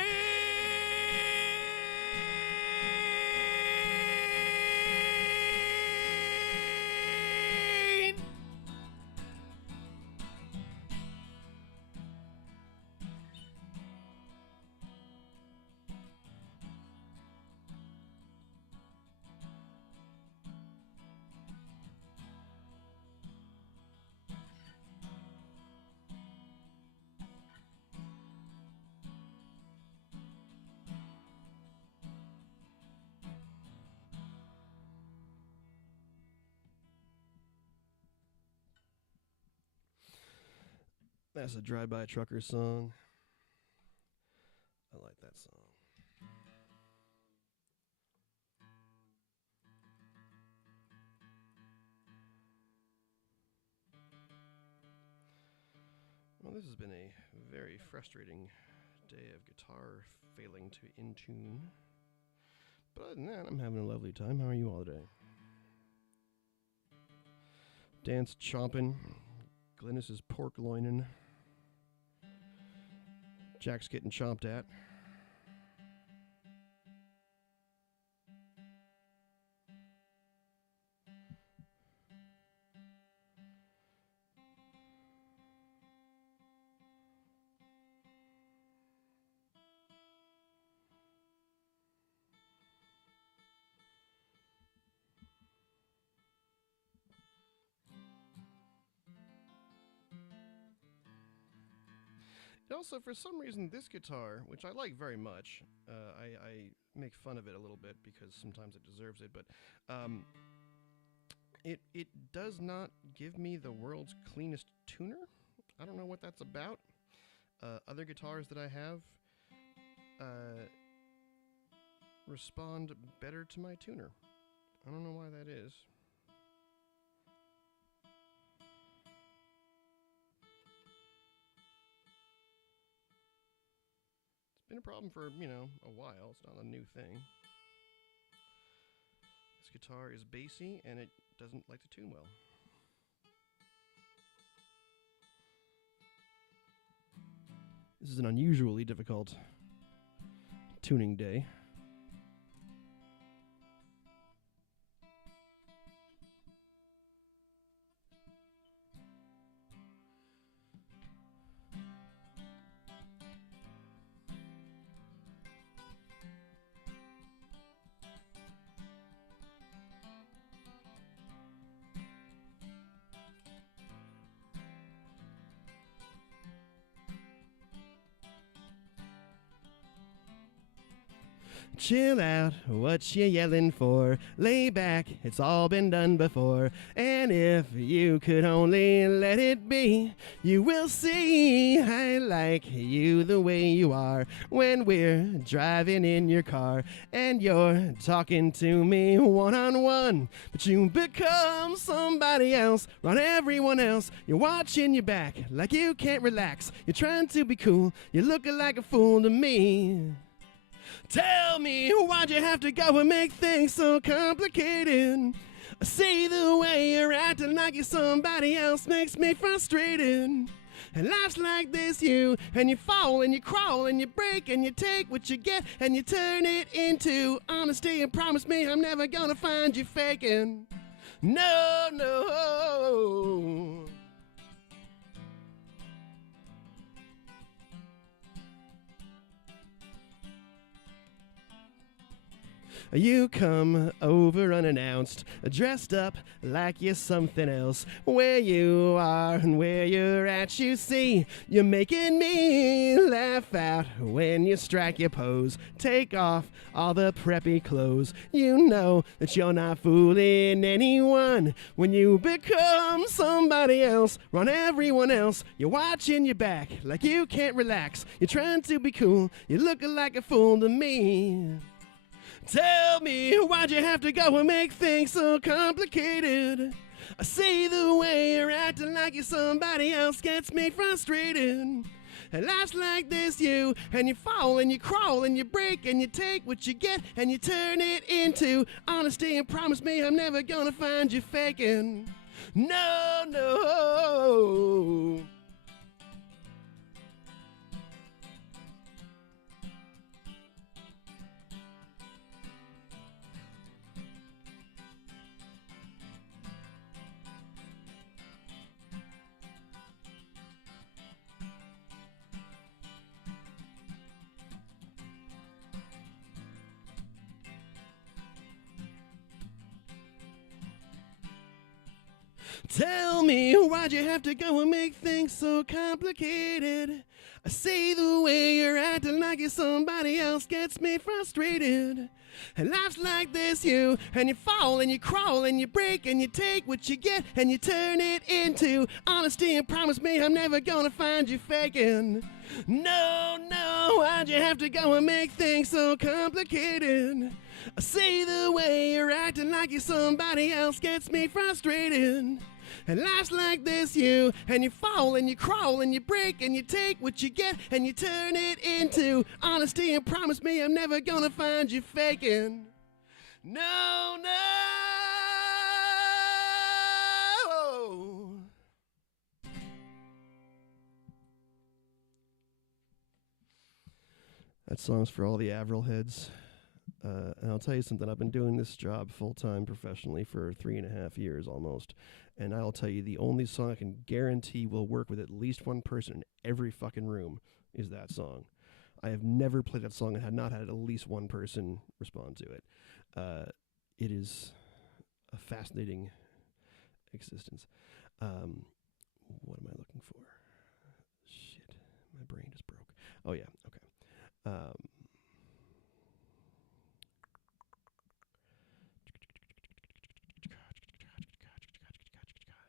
That's a Drive-By Trucker song. I like that song. Well, this has been a very frustrating day of guitar failing to in tune. But other than that, I'm having a lovely time. How are you all today? Dan's chomping. Glynis is pork loining. Jack's getting chomped at. Also, for some reason, this guitar, which I like very much, I make fun of it a little bit because sometimes it deserves it, but it does not give me the world's cleanest tuner. I don't know what that's about. Other guitars that I have respond better to my tuner. I don't know why that is. Been a problem for, a while. It's not a new thing. This guitar is bassy and it doesn't like to tune well. This is an unusually difficult tuning day. Chill out, what you yelling for? Lay back, it's all been done before. And if you could only let it be, you will see I like you the way you are. When we're driving in your car and you're talking to me one-on-one, but you become somebody else, run everyone else. You're watching your back like you can't relax. You're trying to be cool, you're looking like a fool to me. Tell me, why'd you have to go and make things so complicated? See the way you're acting like you're somebody else makes me frustrated. And life's like this, and you fall and you crawl and you break and you take what you get and you turn it into honesty and promise me I'm never gonna find you faking. No, no. You come over unannounced, dressed up like you're something else. Where you are and where you're at, you see, you're making me laugh out when you strike your pose. Take off all the preppy clothes. You know that you're not fooling anyone. When you become somebody else, run everyone else. You're watching your back like you can't relax. You're trying to be cool, you're looking like a fool to me. Tell me, why'd you have to go and make things so complicated? I see the way you're acting like you're somebody else gets me frustrated. And life's like this, and you fall and you crawl and you break and you take what you get and you turn it into honesty and promise me I'm never gonna find you faking. No, no. Tell me, why'd you have to go and make things so complicated? I say the way you're acting like you're somebody else gets me frustrated. And life's like this, you, and you fall and you crawl and you break and you take what you get and you turn it into honesty and promise me I'm never gonna find you faking. No, no, why'd you have to go and make things so complicated? I say the way you're acting like you're somebody else gets me frustrated. And life's like this, you, and you fall and you crawl and you break and you take what you get and you turn it into honesty and promise me I'm never gonna find you faking. No, no. That song's for all the Avril heads. And I'll tell you something, I've been doing this job full-time professionally for 3.5 years almost. And I'll tell you, the only song I can guarantee will work with at least one person in every fucking room is that song. I have never played that song and had not had at least one person respond to it. It is a fascinating existence. What am I looking for? Shit, my brain just broke. Oh, yeah, okay.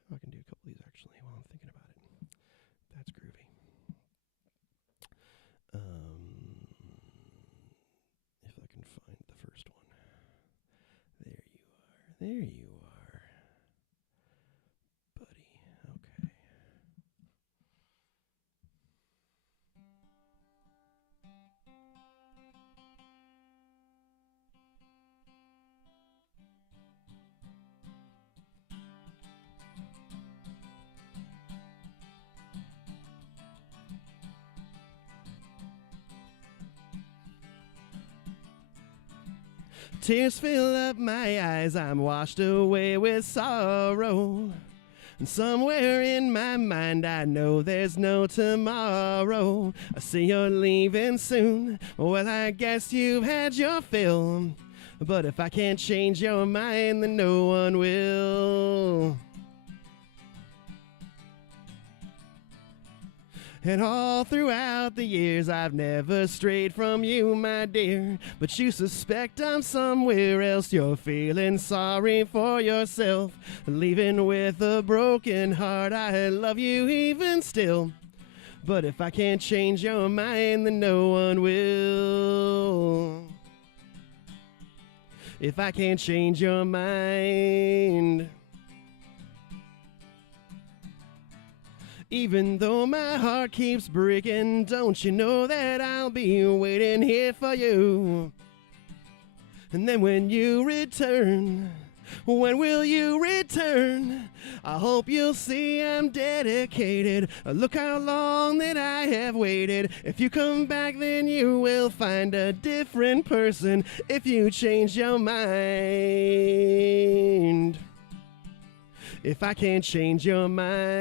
I can do a couple of these actually while I'm thinking about it. That's groovy. If I can find the first one. There you are. There you are. Buddy. Okay. Tears fill up my eyes, I'm washed away with sorrow. And somewhere in my mind I know there's no tomorrow. I see you're leaving soon, well I guess you've had your fill. But if I can't change your mind, then no one will. And all throughout the years I've never strayed from you, my dear. But you suspect I'm somewhere else. You're feeling sorry for yourself, leaving with a broken heart. I love you even still. But if I can't change your mind, then no one will. If I can't change your mind. Even though my heart keeps breaking, don't you know that I'll be waiting here for you? And then when you return, when will you return? I hope you'll see I'm dedicated. Look how long that I have waited. If you come back, then you will find a different person if you change your mind. If I can't change your mind,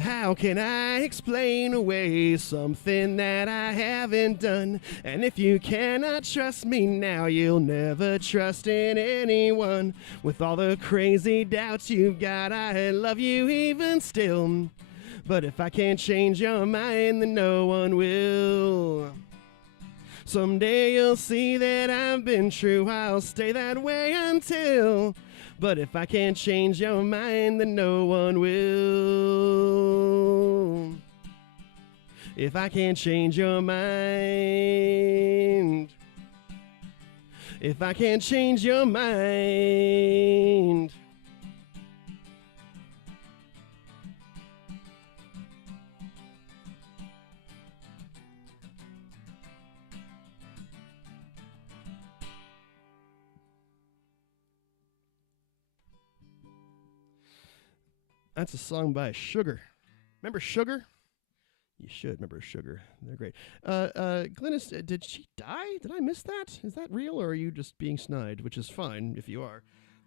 how can I explain away something that I haven't done? And if you cannot trust me now, you'll never trust in anyone. With all the crazy doubts you've got, I love you even still. But if I can't change your mind, then no one will. Someday you'll see that I've been true, I'll stay that way until. But if I can't change your mind, then no one will. If I can't change your mind. If I can't change your mind. That's a song by Sugar. Remember Sugar? You should remember Sugar. They're great. Glynis, did she die? Did I miss that? Is that real, or are you just being snide? Which is fine if you are.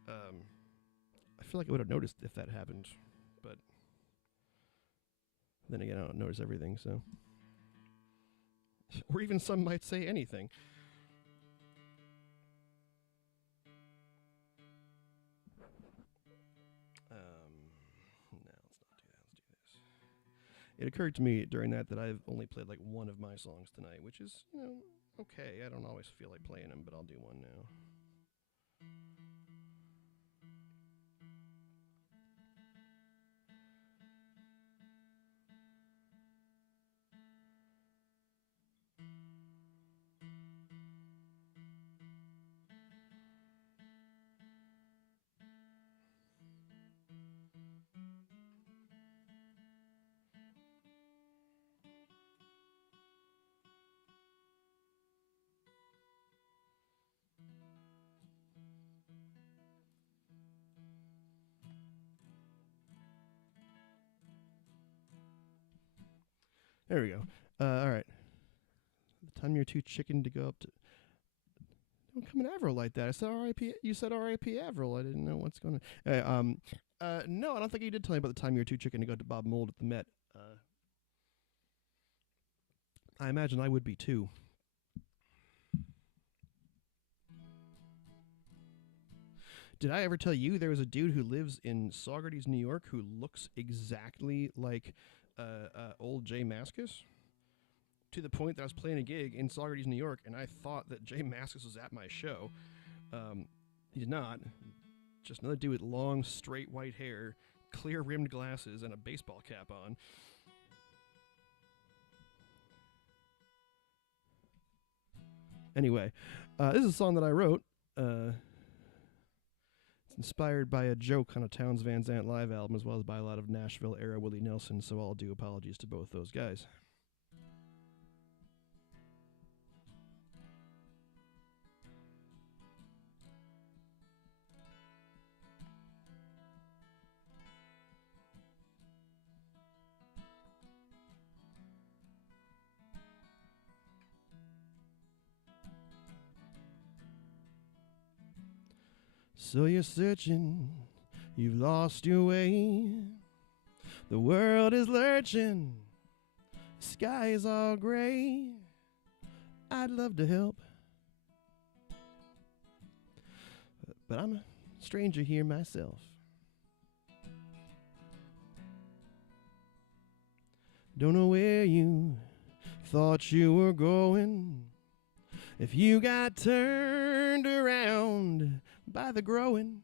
I feel like I would have noticed if that happened, but then again, I don't notice everything, so. Or even some might say anything. Now, let's It occurred to me during that I've only played like one of my songs tonight, which is, okay. I don't always feel like playing them, but I'll do one now. There we go. All right. The time you're too chicken to go up to. Don't come in Avril like that. I said R.I.P. You said R.I.P. Avril. I didn't know what's going on. No, I don't think you did tell me about the time you were too chicken to go to Bob Mould at the Met. I imagine I would be too. Did I ever tell you there was a dude who lives in Saugerties, New York, who looks exactly like old Jay Mascis? To the point that I was playing a gig in Saugerties, New York, and I thought that Jay Mascis was at my show. He's not. Just another dude with long, straight white hair, clear rimmed glasses, and a baseball cap on. Anyway, this is a song that I wrote. It's inspired by a joke on a Townes Van Zandt live album, as well as by a lot of Nashville-era Willie Nelson, so I'll do apologies to both those guys. So you're searching, you've lost your way. The world is lurching, the sky is all gray. I'd love to help, but I'm a stranger here myself. Don't know where you thought you were going. If you got turned around by the growing,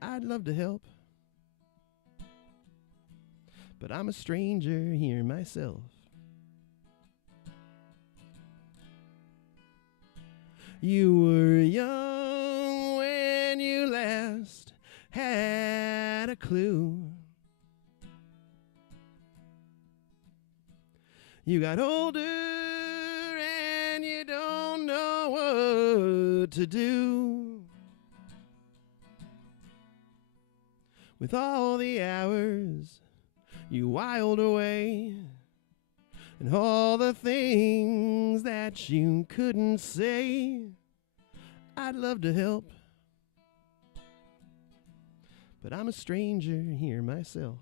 I'd love to help, but I'm a stranger here myself. You were young when you last had a clue. You got older and you don't know what to do with all the hours you whiled away and all the things that you couldn't say. I'd love to help, but I'm a stranger here myself.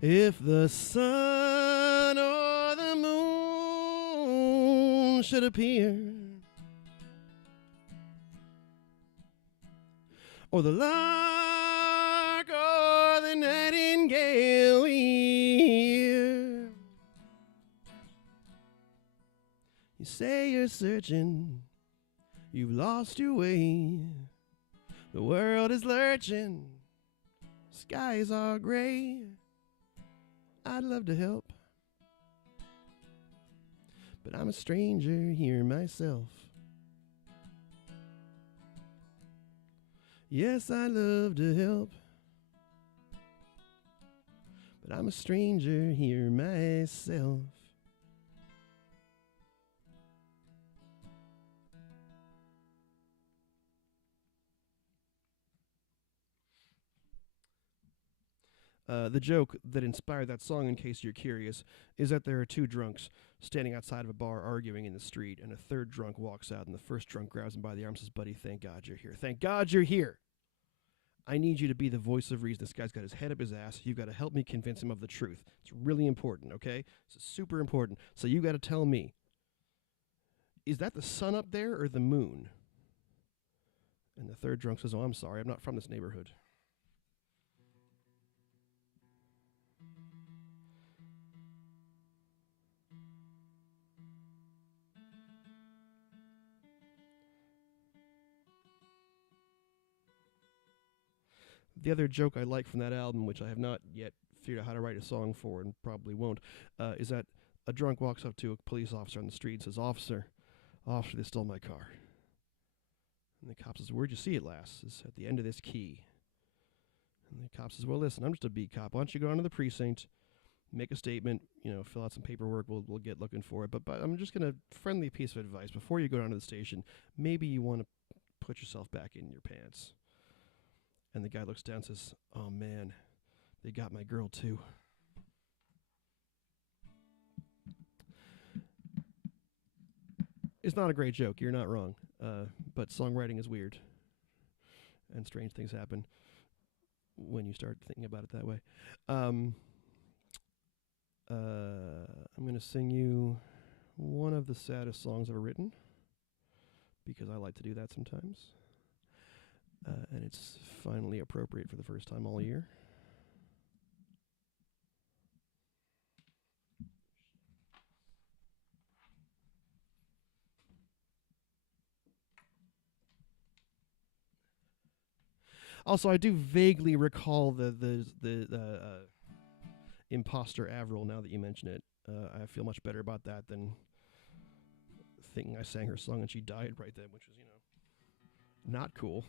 If the sun or the moon should appear, or the lark or the nightingale hear, you say you're searching, you've lost your way. The world is lurching, skies are gray. I'd love to help, but I'm a stranger here myself. Yes, I love to help, but I'm a stranger here myself. The joke that inspired that song, in case you're curious, is that there are two drunks standing outside of a bar arguing in the street, and a third drunk walks out, and the first drunk grabs him by the arm and says, "Buddy, thank God you're here. Thank God you're here. I need you to be the voice of reason. This guy's got his head up his ass. You've got to help me convince him of the truth. It's really important, okay? It's super important. So you got to tell me, is that the sun up there or the moon?" And the third drunk says, "Oh, I'm sorry. I'm not from this neighborhood." The other joke I like from that album, which I have not yet figured out how to write a song for and probably won't, is that a drunk walks up to a police officer on the street and says, Officer, they stole my car." And the cop says, "Where'd you see it last?" It's at the end of this key. And the cop says, "Well, listen, I'm just a beat cop. Why don't you go down to the precinct, make a statement, fill out some paperwork. We'll get looking for it. But I'm just going to friendly piece of advice. Before you go down to the station, maybe you want to put yourself back in your pants." And the guy looks down and says, "Oh, man, they got my girl, too." It's not a great joke. You're not wrong. But songwriting is weird. And strange things happen when you start thinking about it that way. I'm going to sing you one of the saddest songs ever written, because I like to do that sometimes. And it's finally appropriate for the first time all year. Also, I do vaguely recall the imposter Avril now that you mention it. I feel much better about that than thinking I sang her song and she died right then, which was, not cool.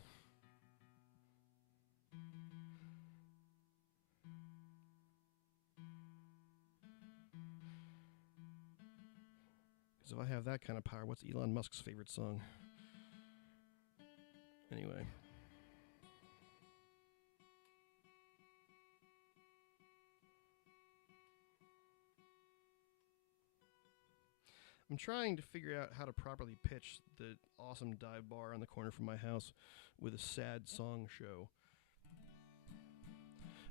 Because if I have that kind of power, what's Elon Musk's favorite song? Anyway. I'm trying to figure out how to properly pitch the awesome dive bar on the corner from my house with a sad song show.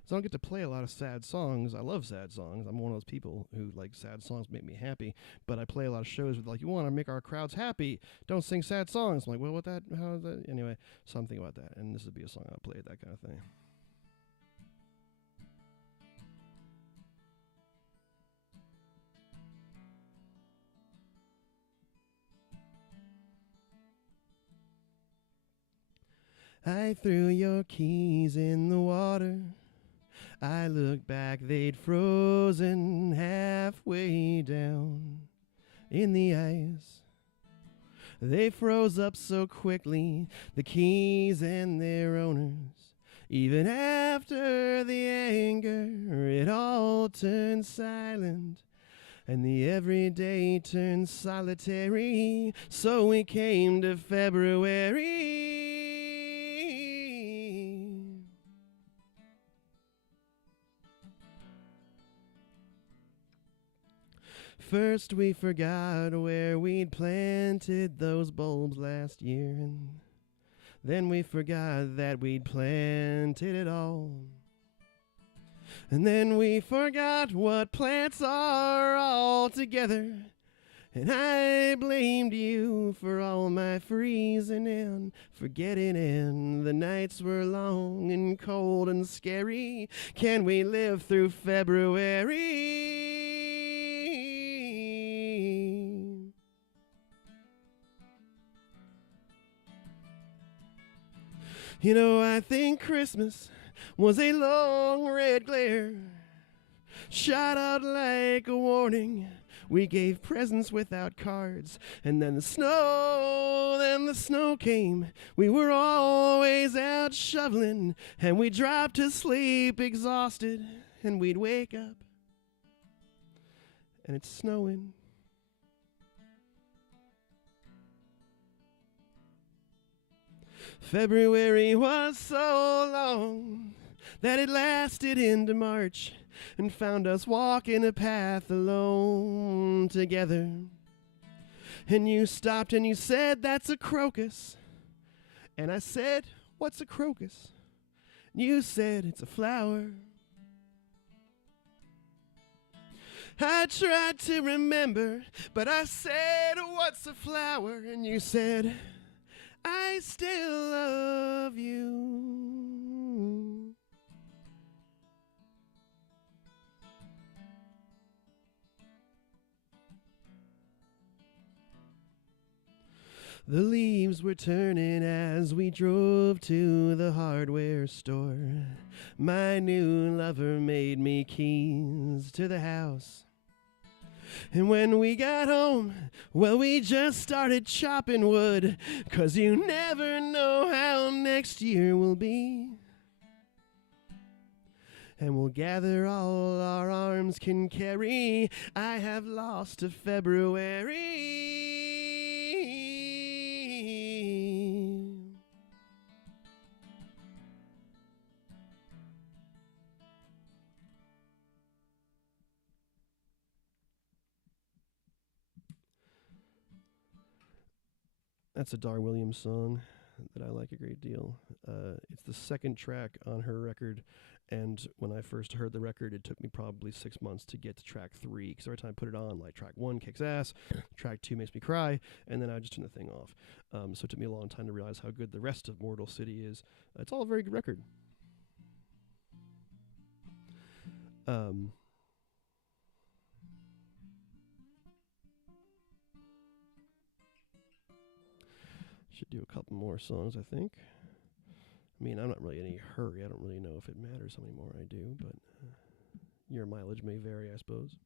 So I don't get to play a lot of sad songs. I love sad songs. I'm one of those people who, like, sad songs make me happy. But I play a lot of shows with, like, you want to make our crowds happy, don't sing sad songs. I'm like, well, how is that? Anyway, something about that. And this would be a song I'll play, that kind of thing. I threw your keys in the water. I looked back, they'd frozen halfway down in the ice. They froze up so quickly, the keys and their owners. Even after the anger, it all turned silent. And the everyday turned solitary. So we came to February. First we forgot where we'd planted those bulbs last year, and then we forgot that we'd planted it all. And then we forgot what plants are altogether, and I blamed you for all my freezing and forgetting, and the nights were long and cold and scary. Can we live through February? You know, I think Christmas was a long red glare, shot out like a warning. We gave presents without cards, and then the snow came. We were always out shoveling, and we dropped to sleep exhausted. and we'd wake up, and it's snowing. February was so long that it lasted into March and found us walking a path alone together. And you stopped and you said, "That's a crocus." And I said, "What's a crocus?" And you said, "It's a flower." I tried to remember, but I said, "What's a flower?" And you said, "I still love you." The leaves were turning as we drove to the hardware store. My new lover made me keys to the house. And when we got home, well, we just started chopping wood, 'cause you never know how next year will be. And we'll gather all our arms can carry. I have lost to February. That's a Dar Williams song that I like a great deal. It's the second track on her record, and when I first heard the record, it took me probably 6 months to get to track 3, because every time I put it on, like, track 1 kicks ass, track 2 makes me cry, and then I just turn the thing off. So it took me a long time to realize how good the rest of Mortal City is. It's all a very good record. Should do a couple more songs, I think. I mean, I'm not really in any hurry. I don't really know if it matters how many more I do, but your mileage may vary, I suppose.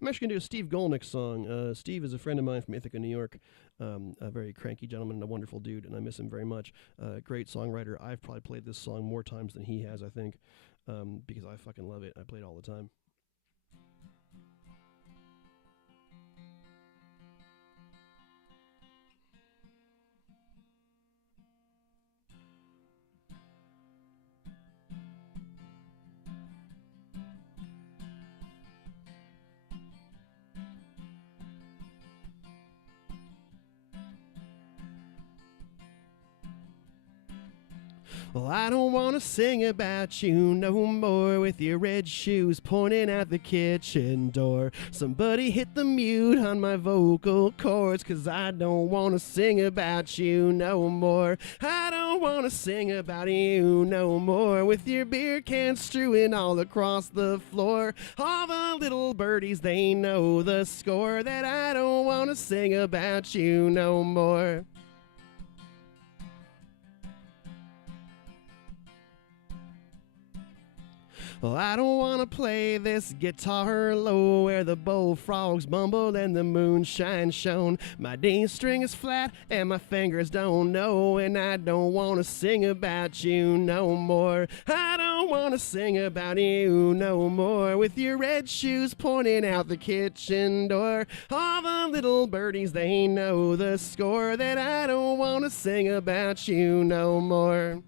I'm actually going to do a Steve Golnick song. Steve is a friend of mine from Ithaca, New York. A very cranky gentleman and a wonderful dude, and I miss him very much. Great songwriter. I've probably played this song more times than he has, I think, because I fucking love it. I play it all the time. Well, I don't want to sing about you no more with your red shoes pointing out the kitchen door. Somebody hit the mute on my vocal cords, 'cause I don't want to sing about you no more. I don't want to sing about you no more with your beer cans strewing all across the floor. All the little birdies, they know the score, that I don't want to sing about you no more. Well, I don't want to play this guitar low where the bullfrogs mumbled and the moonshine shone. My D string is flat and my fingers don't know, and I don't want to sing about you no more. I don't want to sing about you no more with your red shoes pointing out the kitchen door. All the little birdies, they know the score, that I don't want to sing about you no more.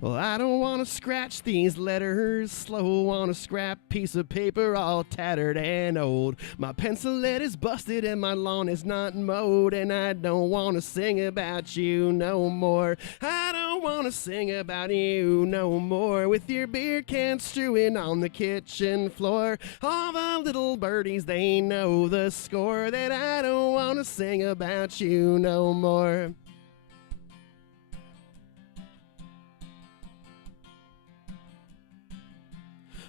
Well, I don't want to scratch these letters slow on a scrap piece of paper all tattered and old. My pencil lead is busted and my lawn is not mowed, and I don't want to sing about you no more. I don't want to sing about you no more with your beer cans strewing on the kitchen floor. All the little birdies, they know the score, that I don't want to sing about you no more.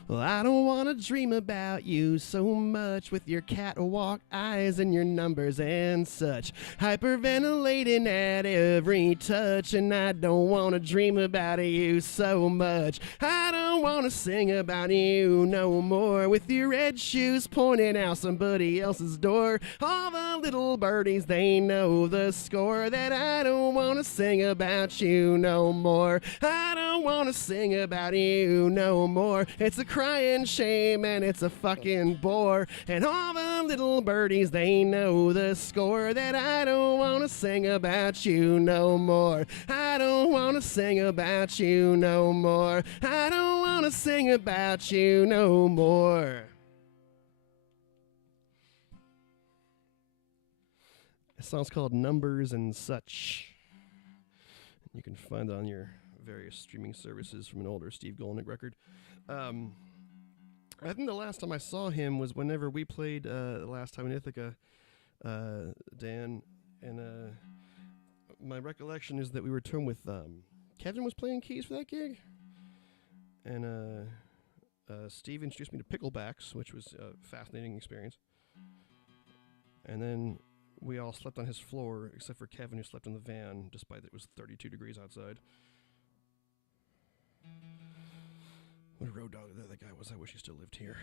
Well, I don't want to dream about you so much with your catwalk eyes and your numbers and such, hyperventilating at every touch, and I don't want to dream about you so much. I don't want to sing about you no more. With your red shoes pointing out somebody else's door. All the little birdies, they know the score. That I don't want to sing about you no more. I don't want to sing about you no more. It's a crying shame and it's a fucking bore. And all the little birdies, they know the score. That I don't want to sing about you no more. I don't want to sing about you no more. I don't want to sing about you no more. The song's called Numbers and Such. You can find it on your various streaming services from an older Steve Golnick record. I think the last time I saw him was whenever we played the last time in Ithaca, Dan, and my recollection is that we were touring with Kevin was playing keys for that gig, and Steve introduced me to picklebacks, which was a fascinating experience. And then we all slept on his floor, except for Kevin, who slept in the van, despite that it was 32 degrees outside. What a road dog that guy was. I wish he still lived here.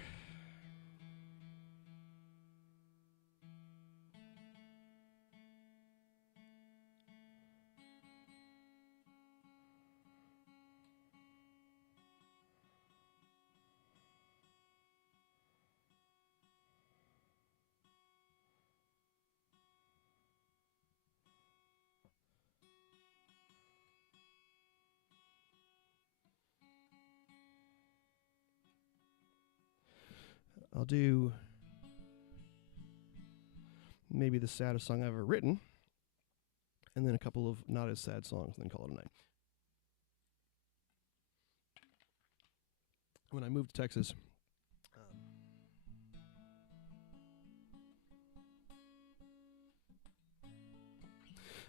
I'll do maybe the saddest song I've ever written, and then a couple of not as sad songs, and then call it a night. When I moved to Texas,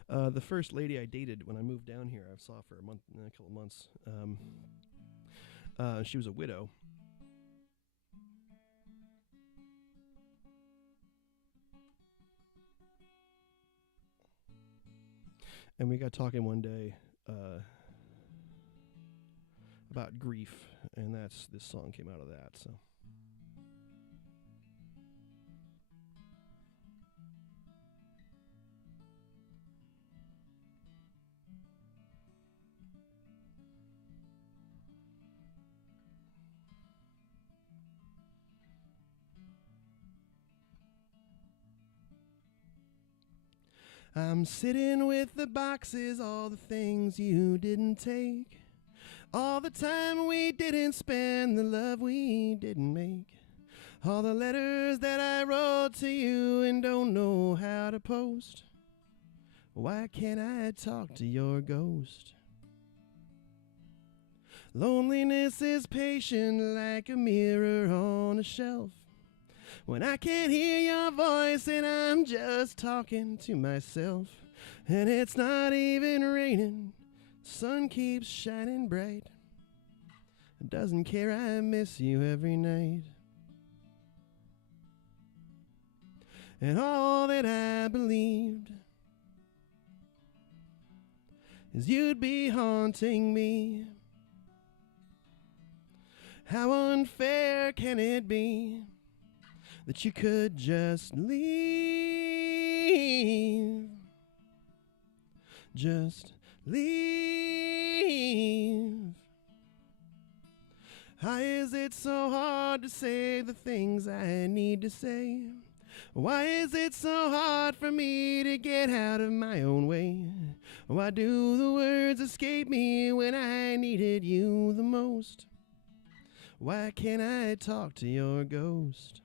the first lady I dated when I moved down here, I saw for a couple of months. She was a widow. And we got talking one day about grief, and this song came out of that. So. I'm sitting with the boxes, all the things you didn't take, all the time we didn't spend, the love we didn't make, all the letters that I wrote to you and don't know how to post. Why can't I talk to your ghost? Loneliness is patient like a mirror on a shelf. When I can't hear your voice and I'm just talking to myself, and it's not even raining, the sun keeps shining bright, it doesn't care I miss you every night. And all that I believed is you'd be haunting me. How unfair can it be that you could just leave? Just leave. Why is it so hard to say the things I need to say? Why is it so hard for me to get out of my own way? Why do the words escape me when I needed you the most? Why can't I talk to your ghost?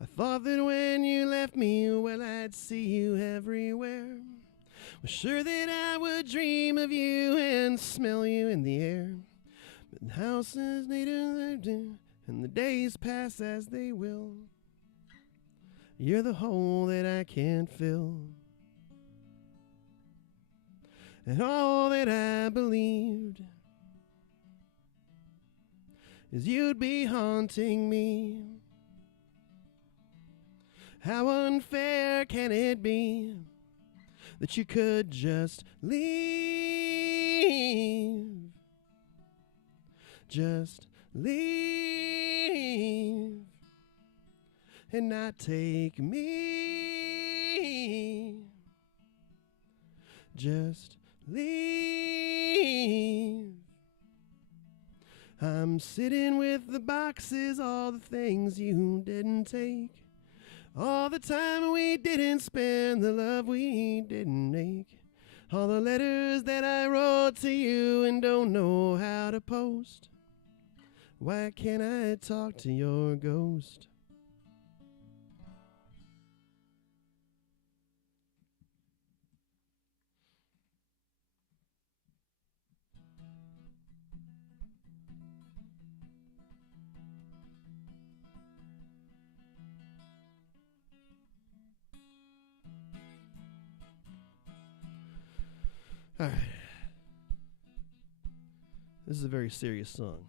I thought that when you left me, well, I'd see you everywhere. Was sure that I would dream of you and smell you in the air. But the houses need a do, and the days pass as they will. You're the hole that I can't fill. And all that I believed is you'd be haunting me. How unfair can it be that you could just leave? Just leave and not take me. Just leave. I'm sitting with the boxes, all the things you didn't take, all the time we didn't spend, the love we didn't make, all the letters that I wrote to you and don't know how to post. Why can't I talk to your ghost? All right. This is a very serious song.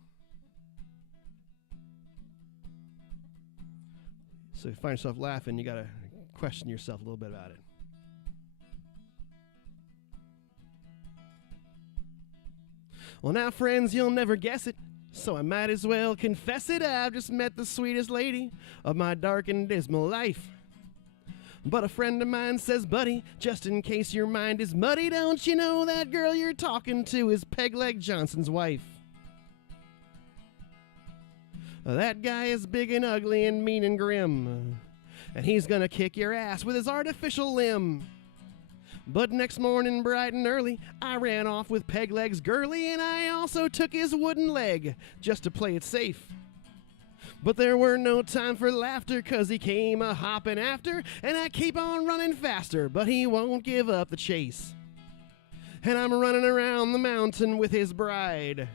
So if you find yourself laughing, you got to question yourself a little bit about it. Well, now, friends, you'll never guess it, so I might as well confess it. I've just met the sweetest lady of my dark and dismal life. But a friend of mine says, buddy, just in case your mind is muddy, don't you know that girl you're talking to is Pegleg Johnson's wife? That guy is big and ugly and mean and grim, and he's gonna kick your ass with his artificial limb. But next morning, bright and early, I ran off with Pegleg's girlie, and I also took his wooden leg, just to play it safe. But there were no time for laughter, 'cause he came a-hopping after, and I keep on running faster, but he won't give up the chase. And I'm running around the mountain with his bride,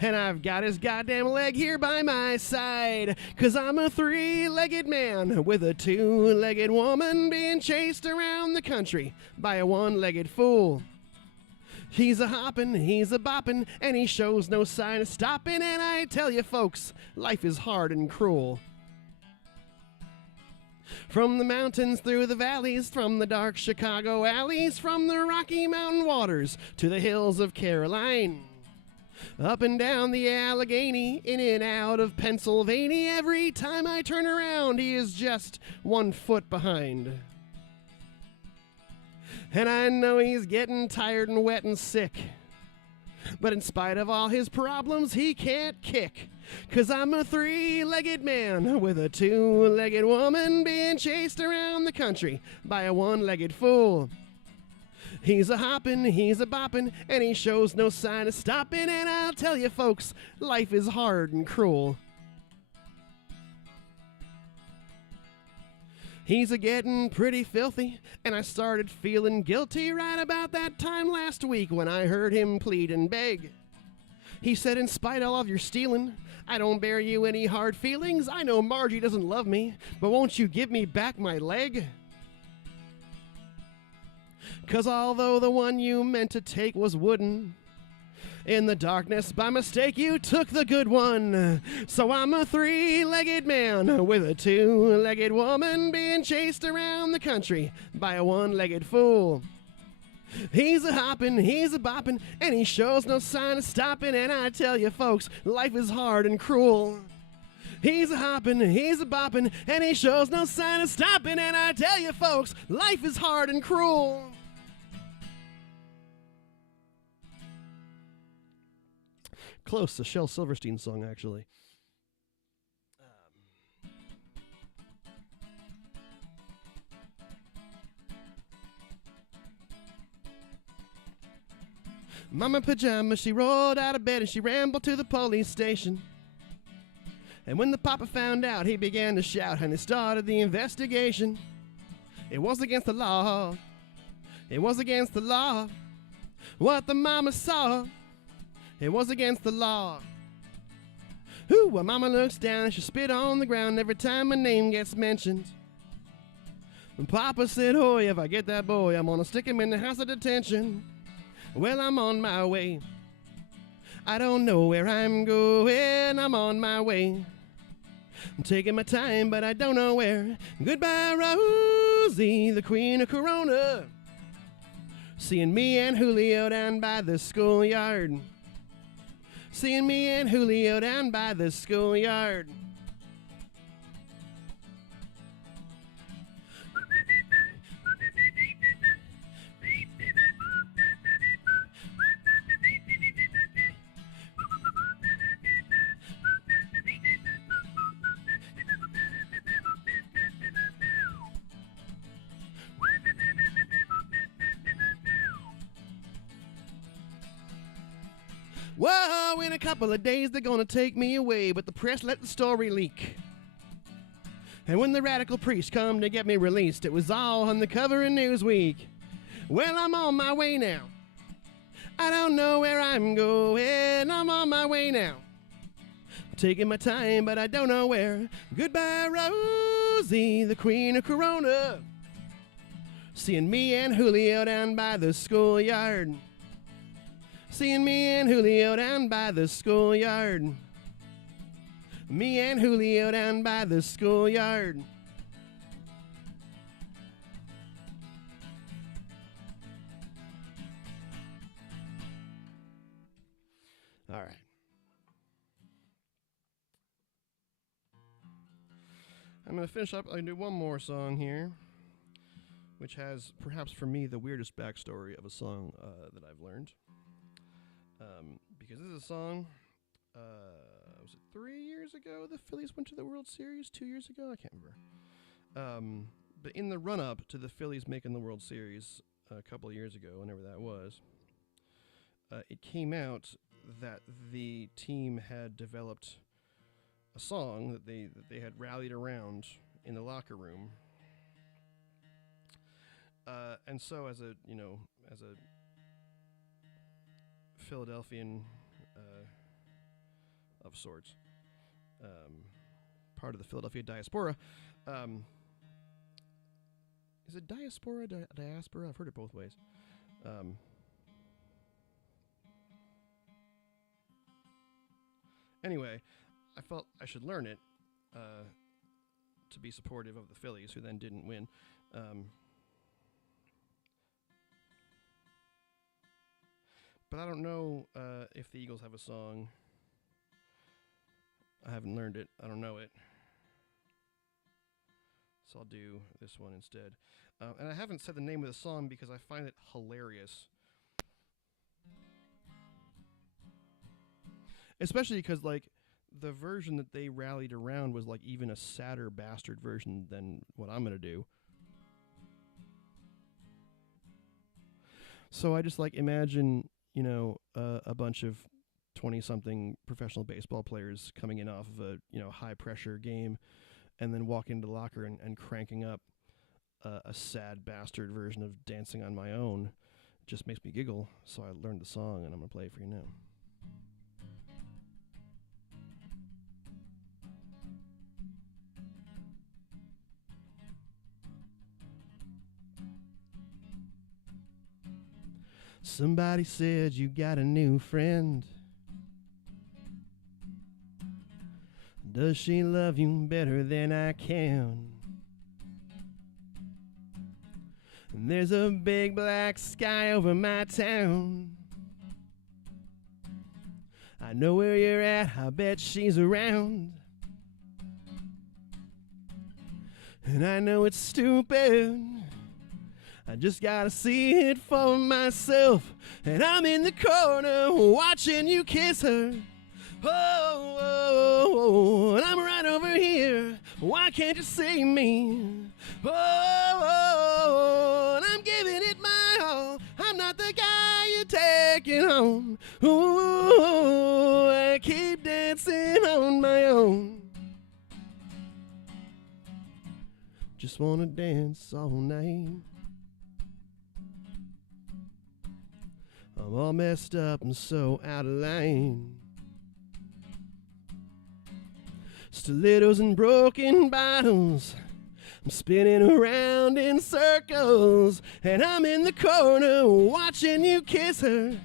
and I've got his goddamn leg here by my side, 'cause I'm a three-legged man with a two-legged woman being chased around the country by a one-legged fool. He's a-hoppin', he's a-boppin', and he shows no sign of stopping, and I tell you folks, life is hard and cruel. From the mountains through the valleys, from the dark Chicago alleys, from the Rocky Mountain waters to the hills of Caroline, up and down the Allegheny, in and out of Pennsylvania, every time I turn around, he is just 1 foot behind. And I know he's getting tired and wet and sick, but in spite of all his problems, he can't kick, 'cause I'm a three-legged man with a two-legged woman being chased around the country by a one-legged fool. He's a-hoppin', he's a-boppin', and he shows no sign of stopping, and I'll tell you folks, life is hard and cruel. He's a-getting pretty filthy, and I started feeling guilty right about that time last week when I heard him plead and beg. He said, in spite of all of your stealing, I don't bear you any hard feelings. I know Margie doesn't love me, but won't you give me back my leg? 'Cause although the one you meant to take was wooden, in the darkness, by mistake, you took the good one. So I'm a three-legged man with a two-legged woman being chased around the country by a one-legged fool. He's a-hoppin', he's a-boppin', and he shows no sign of stopping, and I tell you folks, life is hard and cruel. He's a-hoppin', he's a-boppin', and he shows no sign of stopping, and I tell you folks, life is hard and cruel. Close, a Shel Silverstein song, actually. Mama Pajama, she rolled out of bed and she rambled to the police station. And when the papa found out, he began to shout and he started the investigation. It was against the law. It was against the law. What the mama saw. It was against the law. Ooh, well, mama looks down and she spit on the ground every time my name gets mentioned. And Papa said, oh, if I get that boy, I'm gonna stick him in the house of detention. Well, I'm on my way. I don't know where I'm going, I'm on my way. I'm taking my time, but I don't know where. Goodbye, Rosie, the queen of Corona. Seeing me and Julio down by the schoolyard. Seeing me and Julio down by the schoolyard. Whoa, in a couple of days they're gonna take me away, but the press let the story leak. And when the radical priest come to get me released, it was all on the cover of Newsweek. Well, I'm on my way now. I don't know where I'm going, I'm on my way now. I'm taking my time, but I don't know where. Goodbye, Rosie, the queen of Corona. Seeing me and Julio down by the schoolyard. Seeing me and Julio down by the schoolyard. Me and Julio down by the schoolyard. All right. I'm going to finish up. I can do one more song here, which has, perhaps for me, the weirdest backstory of a song that I've learned. Because this is a song, was it 3 years ago the Phillies went to the World Series? 2 years ago? I can't remember. But in the run-up to the Phillies making the World Series a couple of years ago, whenever that was, it came out that the team had developed a song that they had rallied around in the locker room. And so as a Philadelphian of sorts, part of the Philadelphia diaspora. Is it diaspora, diaspora? I've heard it both ways. Anyway, I felt I should learn it to be supportive of the Phillies, who then didn't win. But I don't know if the Eagles have a song. I haven't learned it. I don't know it. So I'll do this one instead. And I haven't said the name of the song because I find it hilarious. Especially because, like, the version that they rallied around was, like, even a sadder bastard version than what I'm going to do. So I just, like, imagine, a bunch of 20-something professional baseball players coming in off of a, high-pressure game and then walking into the locker and cranking up a sad bastard version of Dancing on My Own. It just makes me giggle, so I learned the song, and I'm going to play it for you now. Somebody said you got a new friend. Does she love you better than I can? And there's a big black sky over my town. I know where you're at, I bet she's around. And I know it's stupid, I just gotta see it for myself. And I'm in the corner watching you kiss her. Oh, oh, oh, and I'm right over here. Why can't you see me? Oh, oh, and I'm giving it my all. I'm not the guy you're taking home. Ooh, I keep dancing on my own. Just wanna dance all night. I'm all messed up and so out of line. Stilettos and broken bottles, I'm spinning around in circles, and I'm in the corner watching you kiss her.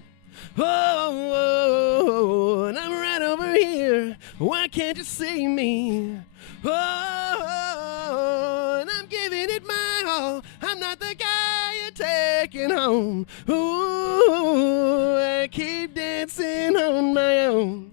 Oh, oh, oh, and I'm right over here. Why can't you see me? Oh, oh, and I'm giving it my all. I'm not the guy you're taking home. Ooh, I keep keep dancing on my own.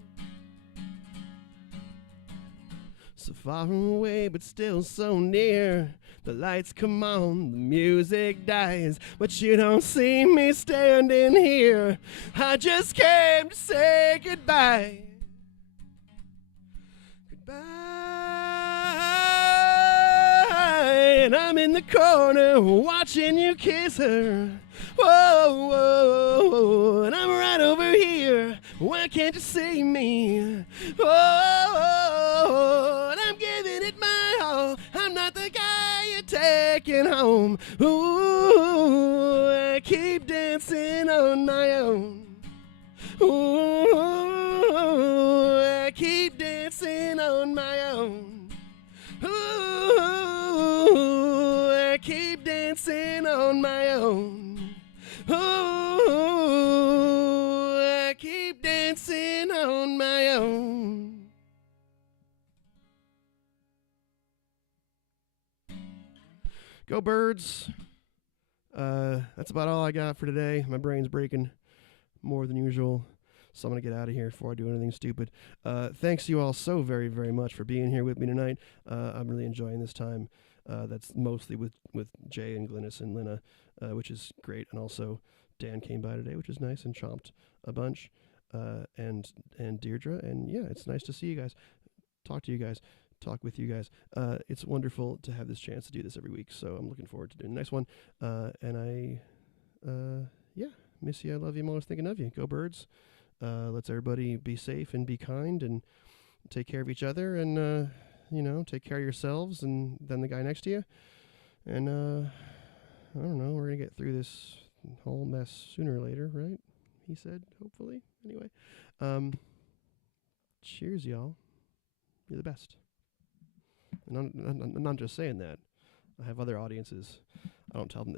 So far away, but still so near. The lights come on, the music dies, but you don't see me standing here. I just came to say goodbye. Goodbye. And I'm in the corner watching you kiss her. Whoa, whoa, whoa. And I'm right over here. Why can't you see me? Oh, and I'm giving it my all. I'm not the guy you're taking home. Ooh, I keep dancing on my own. Ooh, I keep dancing on my own. Ooh, I keep dancing on my own. Ooh, I keep dancing on my own. Go Birds. That's about all I got for today. My brain's breaking more than usual, so I'm going to get out of here before I do anything stupid. Thanks you all so very, very much for being here with me tonight. I'm really enjoying this time. That's mostly with Jay and Glynis and Lena, which is great. And also Dan came by today, which is nice, and chomped a bunch. And Deirdre. And yeah, it's nice to see you guys. Talk to you guys. Talk with you guys. It's wonderful to have this chance to do this every week, so I'm looking forward to doing the next one. And yeah, miss you. I love you. I'm always thinking of you. Go Birds. Let's everybody be safe and be kind and take care of each other and, take care of yourselves and then the guy next to you. And, I don't know, we're going to get through this whole mess sooner or later, right? He said, hopefully. Anyway, cheers, y'all. You're the best. And I'm not just saying that. I have other audiences. I don't tell them